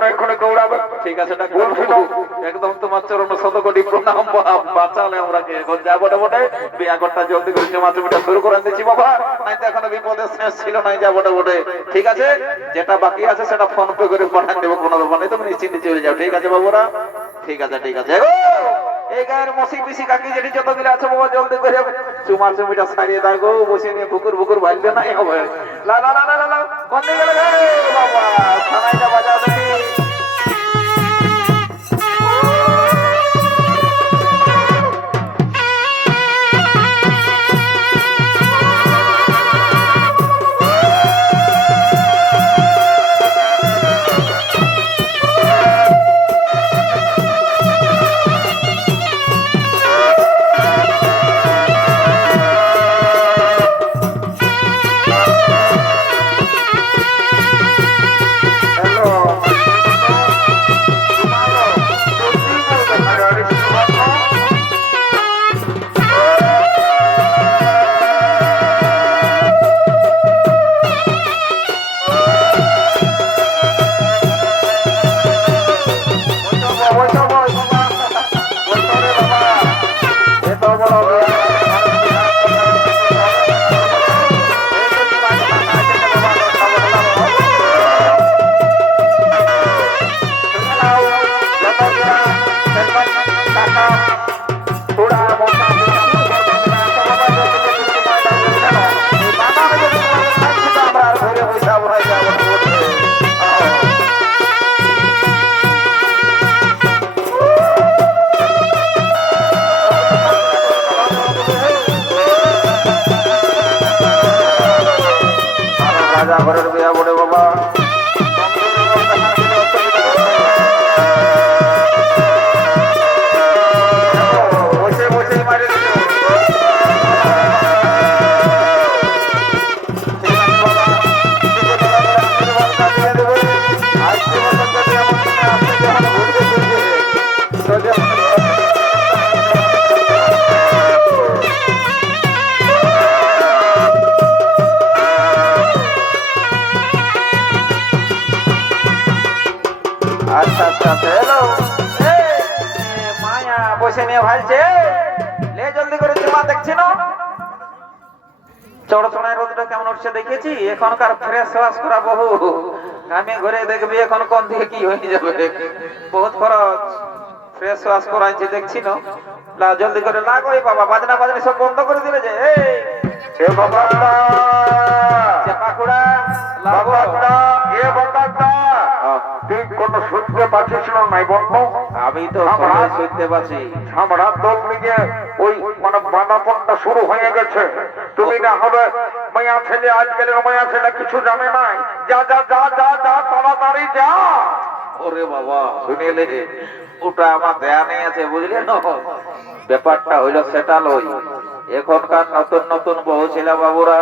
না এখনই দৌড়াবে। ঠিক আছে ডাক্তার বাবু, একদম তোমার চরণ শতকোটি প্রণাম বাপ, বাঁচালে আমরাকে। এখন যা বটে বটে বিয়াগরটা জলদি করে জমা জমিটা শুরু করে দিচ্ছি বাবা, নাই তো এখনো বিপদের শেষ ছিল নাই। যা বটে বটে, ঠিক আছে, যেটা বাকি আছে সেটা ফোন পে করে পাঠান দেবো, কোনো ব্যাপার নেই, তুমি নিশ্চিন্তে চলে যাও, ঠিক আছে বাবুরা? ঠিক আছে ঠিক আছে। এই গায়ের মসি পিসি কাকি যেটি যতগুলো আছে বাবা, জলদি করে চুমা চুমিটা ছাড়িয়ে দাও গো, বসে নিয়ে বুকুর বুকুর ভাঙবে নাই হবে। লা লা লা লা লা, কোন দিকে গেলে বাবা, থানায় বাজাও দেখি। আচ্ছা আচ্ছা আচ্ছা হ্যালো মায়া বসে নিয়ে ভাইছে লে জলদি করে চুমা দেখছি না চড়চড়ায় রোদটা কেমন উঠছে দেখেছি এখনকার ফ্রেশ ওয়াশ করা বহু আমি ঘরে দেখবি এখন কোন দিকে কি হয়ে যাবে বহুত খরচ ফ্রেশ ওয়াশ করাইছি দেখছি না লা জলদি করে লাগ ওই বাবা বাজনা বাজনা সব বন্ধ করে দিলে যে এই এ বাবা চাপাকুড়া লাগো বাবা এ বাবা তুই কোন শুনতে পাচ্ছিস না নাই বন্ধু আমি তো সবাই শুনতে পাচ্ছি আমরা দল নিয়ে ওই মানে বাঁধাপনটা শুরু হয়ে গেছে তুমি না হবে মায়া ছেলে আজকালের মায়া ছেলে কিছু জানে নাই যা যা যা যা যা তাড়াতাড়ি যা ওরে বাবা শুনেলে ওটা আমার ধ্যানে আছে বুঝলে না ব্যাপারটা হইলো সেটা লই এখনকার নতুন নতুন বহু ছেলে বাবুরা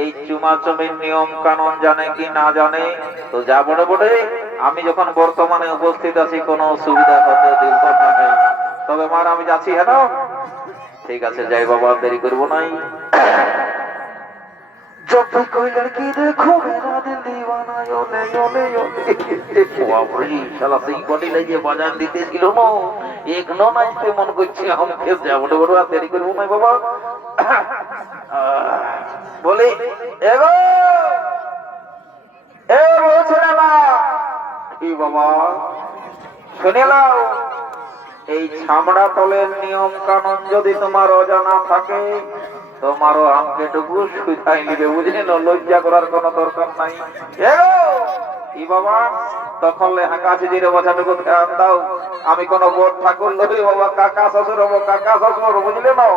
এই চুমাচুমির নিয়ম কানুন জানে কি না জানে তো যা বড় বড়ে আমি যখন বর্তমানে উপস্থিত আছি কোনো অসুবিধা হতে দিব না তবে মার আমি যাচ্ছি হ্যাঁ ঠিক আছে যাই বাবা দেরি করবো নাই जब भी कोई लड़की देखो मेरा दिल दीवाना योले योले योले বাবরে শালা সেই বডি লাগে বাজান দিতে ছিল না এক ন নাইতে মন করছে আমাকে যাব বড় আর দেরি করব না বাবা বলি এগো এ বলছিনা না কি বাবা শুনে নাও এই ছামড়া তলের নিয়ম কানুন যদি তোমার অজানা থাকে তোমারও আমাকে টুকু সুধাই নিবে বুঝলে না লজ্জা করার কোনো দরকার নাই কি বাবা তখন হাঁকাছি দিলে বছরটুকু ধ্যান দাও আমি কোন বোধ ঠাকুর লই বাবা কাকা শ্বশুর হবো কাকা শ্বশুর বুঝলে না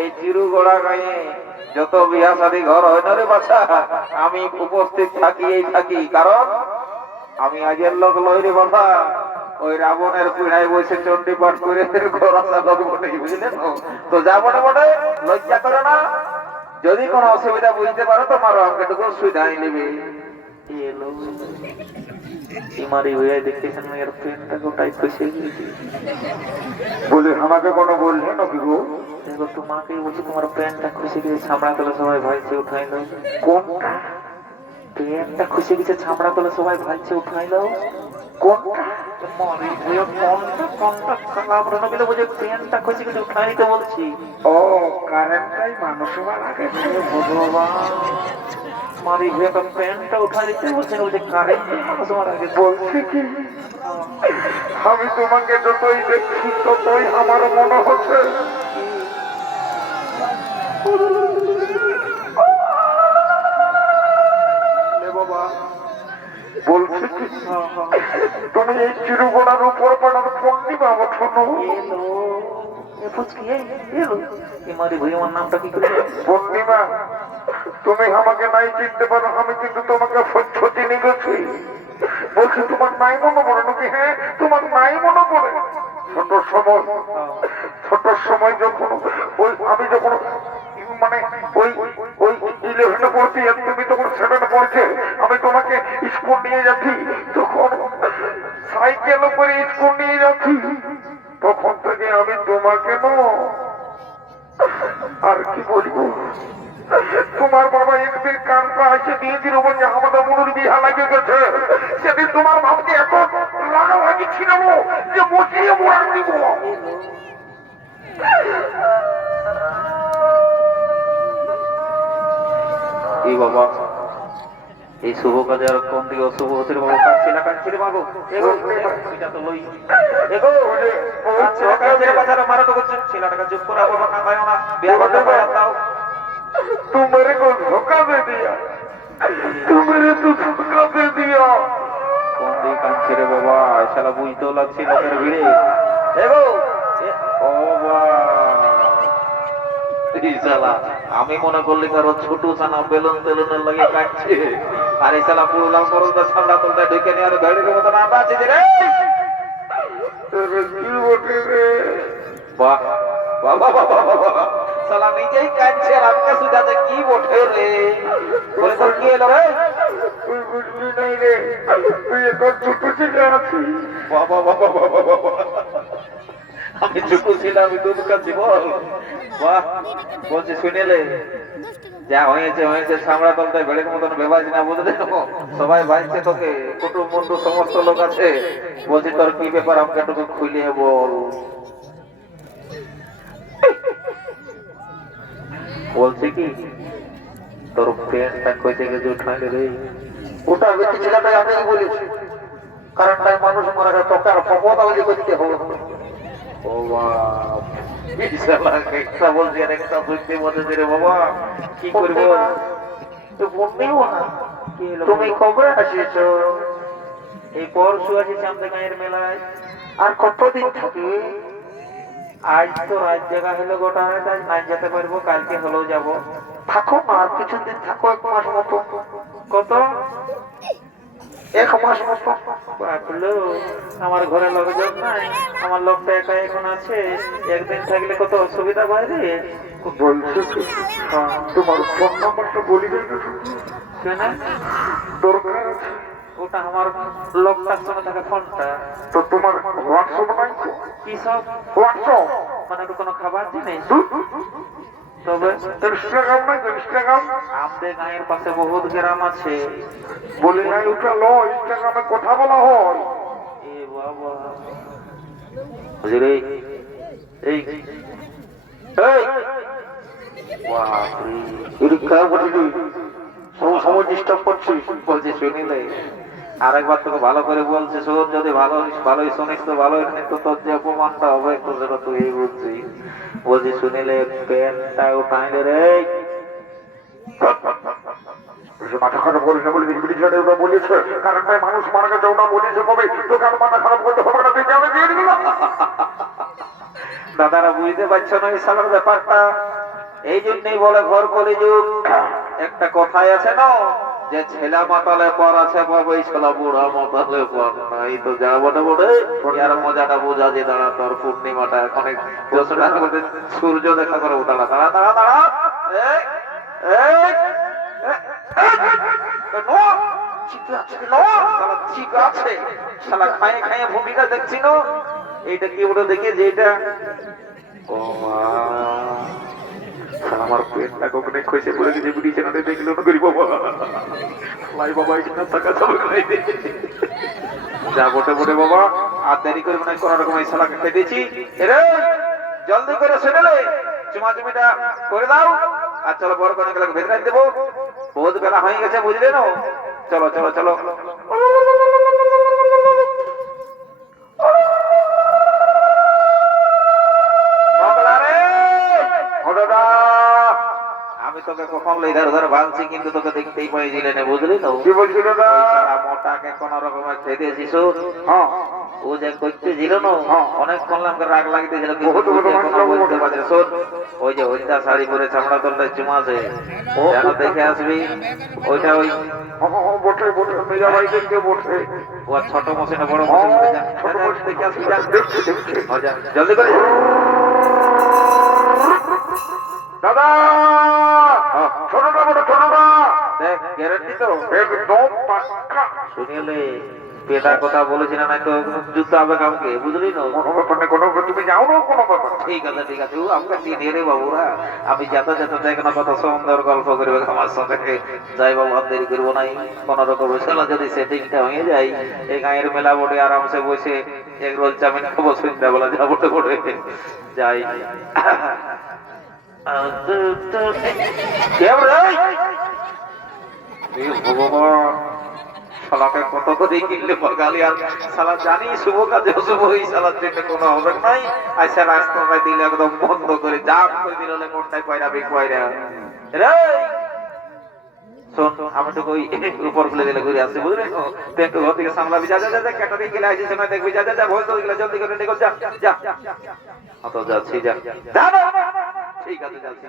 এই চিরু গোড়া গায়ে যত বিয়া শাদী ঘর হয় না রে বাচ্চা আমি উপস্থিত থাকি এই থাকি কারণ আমি আজের লোক লই রে বাবা ওই রাবণের পিড়ায় বসে চণ্ডী পাঠ করে ঘর আসা লোক বটে বুঝলে তো যাবো না বটে লজ্জা করে না যদি কোনো অসুবিধা বুঝতে পারো তোমার আমাকে টুকু সুবিধাই নেবে এলো ইমারি হয়ে দেখতেছেন এর প্রেমটা গোটাই খুশি গিয়েছি বলে আমাকে কোনো বললে নাকি গো দেখো তোমাকেই বলছি তোমার প্রেমটা খুশি গিয়ে ছামড়া তোলে সবাই ভাইছে উঠাইলো কোনটা প্রেমটা খুশি গেছে ছামড়া তোলে সবাই ভাইছে উঠাইলো কোনটা মরি হয়ে কোনটা কোনটা খারাপ রনো বলে বুঝে প্রেমটা খুশি গেছে উঠাইতে বলছি ও কারেন্টটাই মানুষ মারা গেছে ভগবান মারি হয়ে তো প্রেমটা উঠা দিতে বলছেন বলছে কারেন্ট মানুষ মারা গেছে বলছি কি আমি তোমাকে যতই দেখছি ততই আমার মনে হচ্ছে বাবা বলছি কি তুমি এই চিরুগোড়ার উপর পড়ার পূর্ণিমা বছর পূর্ণিমা তুমি আমাকে নাই চিনতে পারো আমি কিন্তু তোমাকে চিনি গেছি বলছি তোমার নাই মনে পড়ে নাকি হ্যাঁ তোমার নাই মনে পড়ে ছোট সময় যখন ওই আমি যখন মানে ওই ওই 11 পড়ছি আর তুমি তখন 7 পড়ছে আমি তোমাকে স্কুল নিয়ে যাচ্ছি তখন সাইকেল করে স্কুল নিয়ে যাচ্ছি তখন থেকে আমি তোমাকে আর কি বলবো তোমার বাবা একদিন কানটা এসে দিয়েছিল বলছে আমাদের মনুর বিহা লাগে গেছে সেদিন তোমার বাবাকে এত রাগাভাগি ছিল যে বসিয়ে মোড়ান দিব এই বাবা এই শুভ কাজে আর কোন দিকে অশুভ হতে বাবু কাটছি রে বাবু এটা তো লই এগো কাছে বাজারে মারা তো করছে ছেলেটাকে চুপ করা বাবা না ভাইও না বিয়া করতে দাও तुम्हारे को धोखा दे दिया तुम्हारे तो धोखा दे दिया কোন দিকে কাটছে রে বাবা শালা বুঝতেও লাগছে লোকের ভিড়ে এগো ও বাবা আমি মনে করলি কারো ছোট ছানা বেলুন তেলুনের লাগে কাটছে আর এই শালা পুরো লাল করল তো ছান্ডা তোলতে ঢেকে নিয়ে আর ধরে মতো না আছে রে কি বটে রে বাহ বাবা বাবা শালা নিজেই কাটছে আর আমাকে সুজাতে কি বটে রে বলে তোর কি এলো রে তুই বুঝলি নাই রে তুই এখন ছোট ছেলে আছিস বাবা বাবা বাবা আমি ছোট ছিলাম আমি দুধ খাচ্ছি বল বাহ বলছি শুনেলে যা হয়েছে হয়েছে, সামরা তলটায় বেড়ের মতন বেবাজ না, বুঝলে? সবাই ভাইছে তোকে, কুটুম বন্ধু সমস্ত লোক আছে। বলছি তোর কি ব্যাপার, আমাকে একটু খুলিয়ে বল। বলছি কি, তোর প্যান্টটা কই থেকে যে উঠাইলে রে? ওটা ব্যক্তি ছেলেটাই আমি বলেছি, কারণ তাই মানুষ মারা গেছে তোকে আর ক্ষমতা বলে দিতে হবে। ও বাপ, এই শালা একটা বলছি আর একটা বুঝতে বলতেছি রে বাবা, কি করবো? তো বললেও না, কি হলো? তুমি কবে আসিস? এই পরশু আসিস আমাদের গাঁয়ের মেলায়। আর কতদিন থাকবে? আজ তো রাত জায়গা হলো গোটা, আজ নাই যেতে পারবো, কালকে হলেও যাবো। থাকো না, আর কিছুদিন থাকো, 1 মাস মতো। কত? 1 মাস মতো। বাপলো, আমার ঘরে লোকজন নাই, আমার লোকটা একা এখন আছে, একদিন থাকলে কত অসুবিধা বাইরে। বলছো কি? তোমার ফোন নাম্বারটা বলি দেয় না? কেন? দরকার আছে। ওটা আমার লোকটার সঙ্গে থাকে ফোনটা। তো তোমার হোয়াটসঅ্যাপ নাই? কি সব হোয়াটসঅ্যাপ মানে ওটা কোনো খাবার জিনিস? তবে ইনস্টাগ্রাম নাই? ইনস্টাগ্রাম আমাদের গাঁয়ের পাশে বহুত গ্রাম আছে। বলি নাই ওটা লো, ইনস্টাগ্রামে কথা বলা হয়। এ বাবা, বুঝলি? এই এই বাপরে, পরীক্ষা বলি সব সময় ডিস্টার্ব করছিস। বলছি শুনিলে আরেকবার তোকে ভালো করে বলছি, শোন, যদি ভালোই শুনিস তো ভালোই, কিন্তু তোর যে অপমানটা হবে তো সেটা তুই বুঝছিস। বলছি শুনিলে প্যান্টটা উঠাইলে রে। মাথা খারাপ করিস না, বলি ব্রিটিশারে ওটা বলেছে, কারণ তাই মানুষ মারা গেছে ওটা বলেছে কবে, তোকে আর মাথা খারাপ করতে হবে না, তুই কেমন দিয়ে দিবি না? দাদারা বুঝতে পারছো না এই সালার ব্যাপারটা, এই জন্যই বলে ঘর কলিযুগ। একটা কথাই আছে না, যে ছেলা মাতালে পর আছে বাবা, এই ছেলা বুড়া মাতালে পর নাই। তো যা বটে বটে, আর মজাটা বোঝা যে দাঁড়া, তোর পূর্ণিমাটা এখন বছরটার মধ্যে সূর্য দেখা করে ওঠালা। দাঁড়া দাঁড়া দাঁড়া, এই, এই, ঠিক আছে, শালা খায়ে খায়ে ভূমিকা দেখছি না। এইটা কি ওটা দেখে যে এটা, ও মা, শালা আমার পেটটা কখনো খসে পড়ে গেছে, বিছানাতে দেখলো না করি বাবা, লাই বাবা এখানে টাকা যাবে নাই দে। যা বটে বটে বাবা, আর দেরি করে মনে কোন রকম এই শালাকে খেয়ে দিয়েছি। এরে জলদি করে শুনেলে চুমাচুমিটা করে দাও, আর চলো বড় করে গেলে ভেতরে দেবো, বহুত বেলা হয়ে গেছে, বুঝলে না? চলো চলো চলো। আমি তোকে কখন লেদার ধরে ভাঙছি, কিন্তু তোকে দেখতেই পাই দিলে না, বুঝলি তো? কি বলছিল না? মোটাকে কোন রকমের খেতে দিস। হ্যাঁ, ও যে করতেছিল না, অনেকক্ষণ আমাকে রাগ লাগতেছিল, বহুত বড় মানুষ বুঝতে পারছি। শোন, ওই যে হরিদা শাড়ি পরে চামড়া তলটা চুমাছে, যেন দেখে আসবি। ওইটা ওই বটে বটে মেজা ভাই দেখতে বটে। ও ছোট মশিন বড় মশিন দেখে আসবি, জলদি করে। দাদা ছোটটা বটে, ছোটটা দেখ, গ্যারান্টি তো একদম পাক্কা। শুনিলে পেটা কথা বলেছি না, নাই তো যুদ্ধ হবে কাউকে, বুঝলি না? কোনো ব্যাপার নেই, কোনো ব্যাপার, তুমি যাও না, কোনো ব্যাপার না। ঠিক আছে ঠিক আছে, ও আমাকে চিনি রে বাবুরা। আমি যেতে যেতে দেখ না কত সুন্দর গল্প করবে আমার সাথে, যাই বাবু, আর দেরি করবো নাই। কোন রকম বসে যদি সেটিংটা হয়ে যায়, এই গাঁয়ের মেলা বোর্ডে আরামসে বসে এক রোল চাউমিন খাবো সন্ধ্যাবেলা, যা বটে বটে যাই। ভগবান, শালাকে কত করে কিনলে গালি, আর শালা জানি শুভ কাজে অশুভ, এই শালার জন্য কোনো হবে নাই। আচ্ছা রাস্তায় দিলে একদম বন্ধ করে জাম করে দিল, কোনটাই পয়রা বেক পয়রা রে। শোন, আমি তো ওই উপর খুলে দিলে ঘুরে আসছি, বুঝলি তো? তুই একটু ঘর থেকে সামলাবি, যা যা যা, ক্যাটারিং গেলে আসিস না, দেখবি, যা যা যা, ভয় তো গেলে জলদি করে নিকো, যা যা। অত যাচ্ছি, যা যা। ঠিক আছে যাচ্ছি।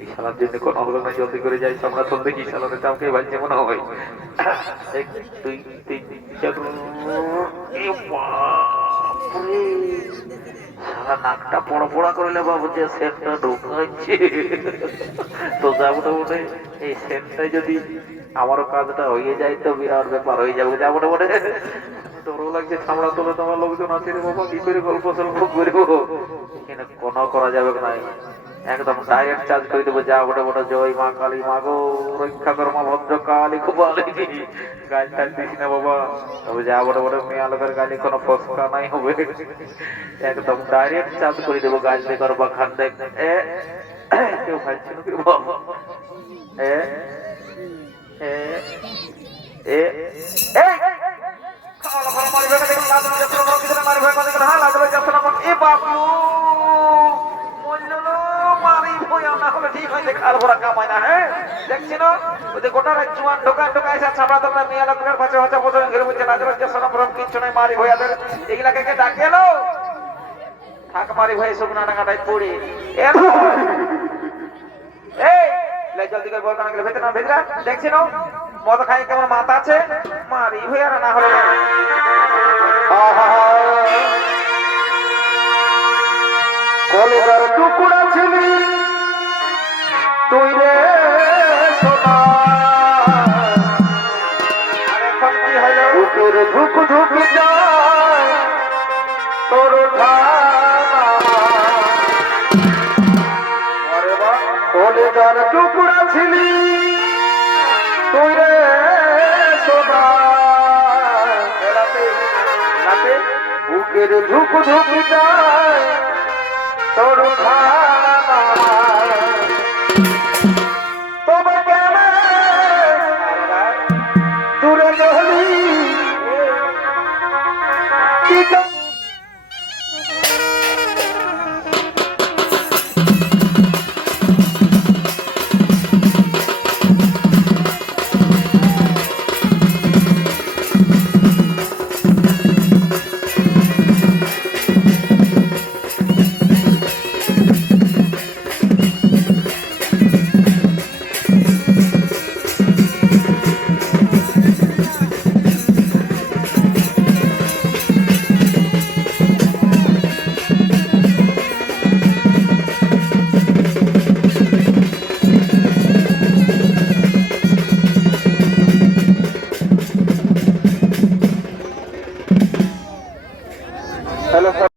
এই শালার জন্য কোনো হলো না, জলদি করে যাই। আমরা তো দেখি শালাতে চামকে বাজছে মনে হয়। 1 2 3 4। শালা নাকটা পড়া পড়া করলে বাবু যে সেন্টটা ঢুকাচ্ছে, তো যাবো বটে। এই সেন্টটাই যদি আমারও কাজটা হয়ে যায় তো বিরাট ব্যাপার হয়ে যাবে, যাবো বটে। ডরও লাগছে, ছামড়া তোলে তোমার লোকজন আছে রে বাবা, কি করে গল্প সল্প করবো, এখানে কোনো করা যাবে না। একদম ডাইরেক্ট চার্জ করে দেবো। যা বড় বড় জয় মা কালী, মা গো রক্ষা কর মা ভদ্র কালী, খুব ভালো গাছ টাছ দিস না বাবা। তবে যা বড় বড় মেয়া লোকের গালি কোনো ফসকা নাই হবে, একদম ডাইরেক্ট চার্জ করে দেবো। গাছ দেখর বা খান দেখ কেউ ভাবছিল কি বাবা, দেখছি না মদ খাই কেমন মাথা আছে, মারি হয়ে আর না হলে কলেজার টুকুরা ছিলি তুই রে সোনা, আর এখন কি হলো? বুকের ধুক ধুক যায় তোর কলেজার টুকুরা ছিলি তুই রে সোনা, বুকের ধুক ধুক যায় তোর তবে কেন দূরে গেলি কি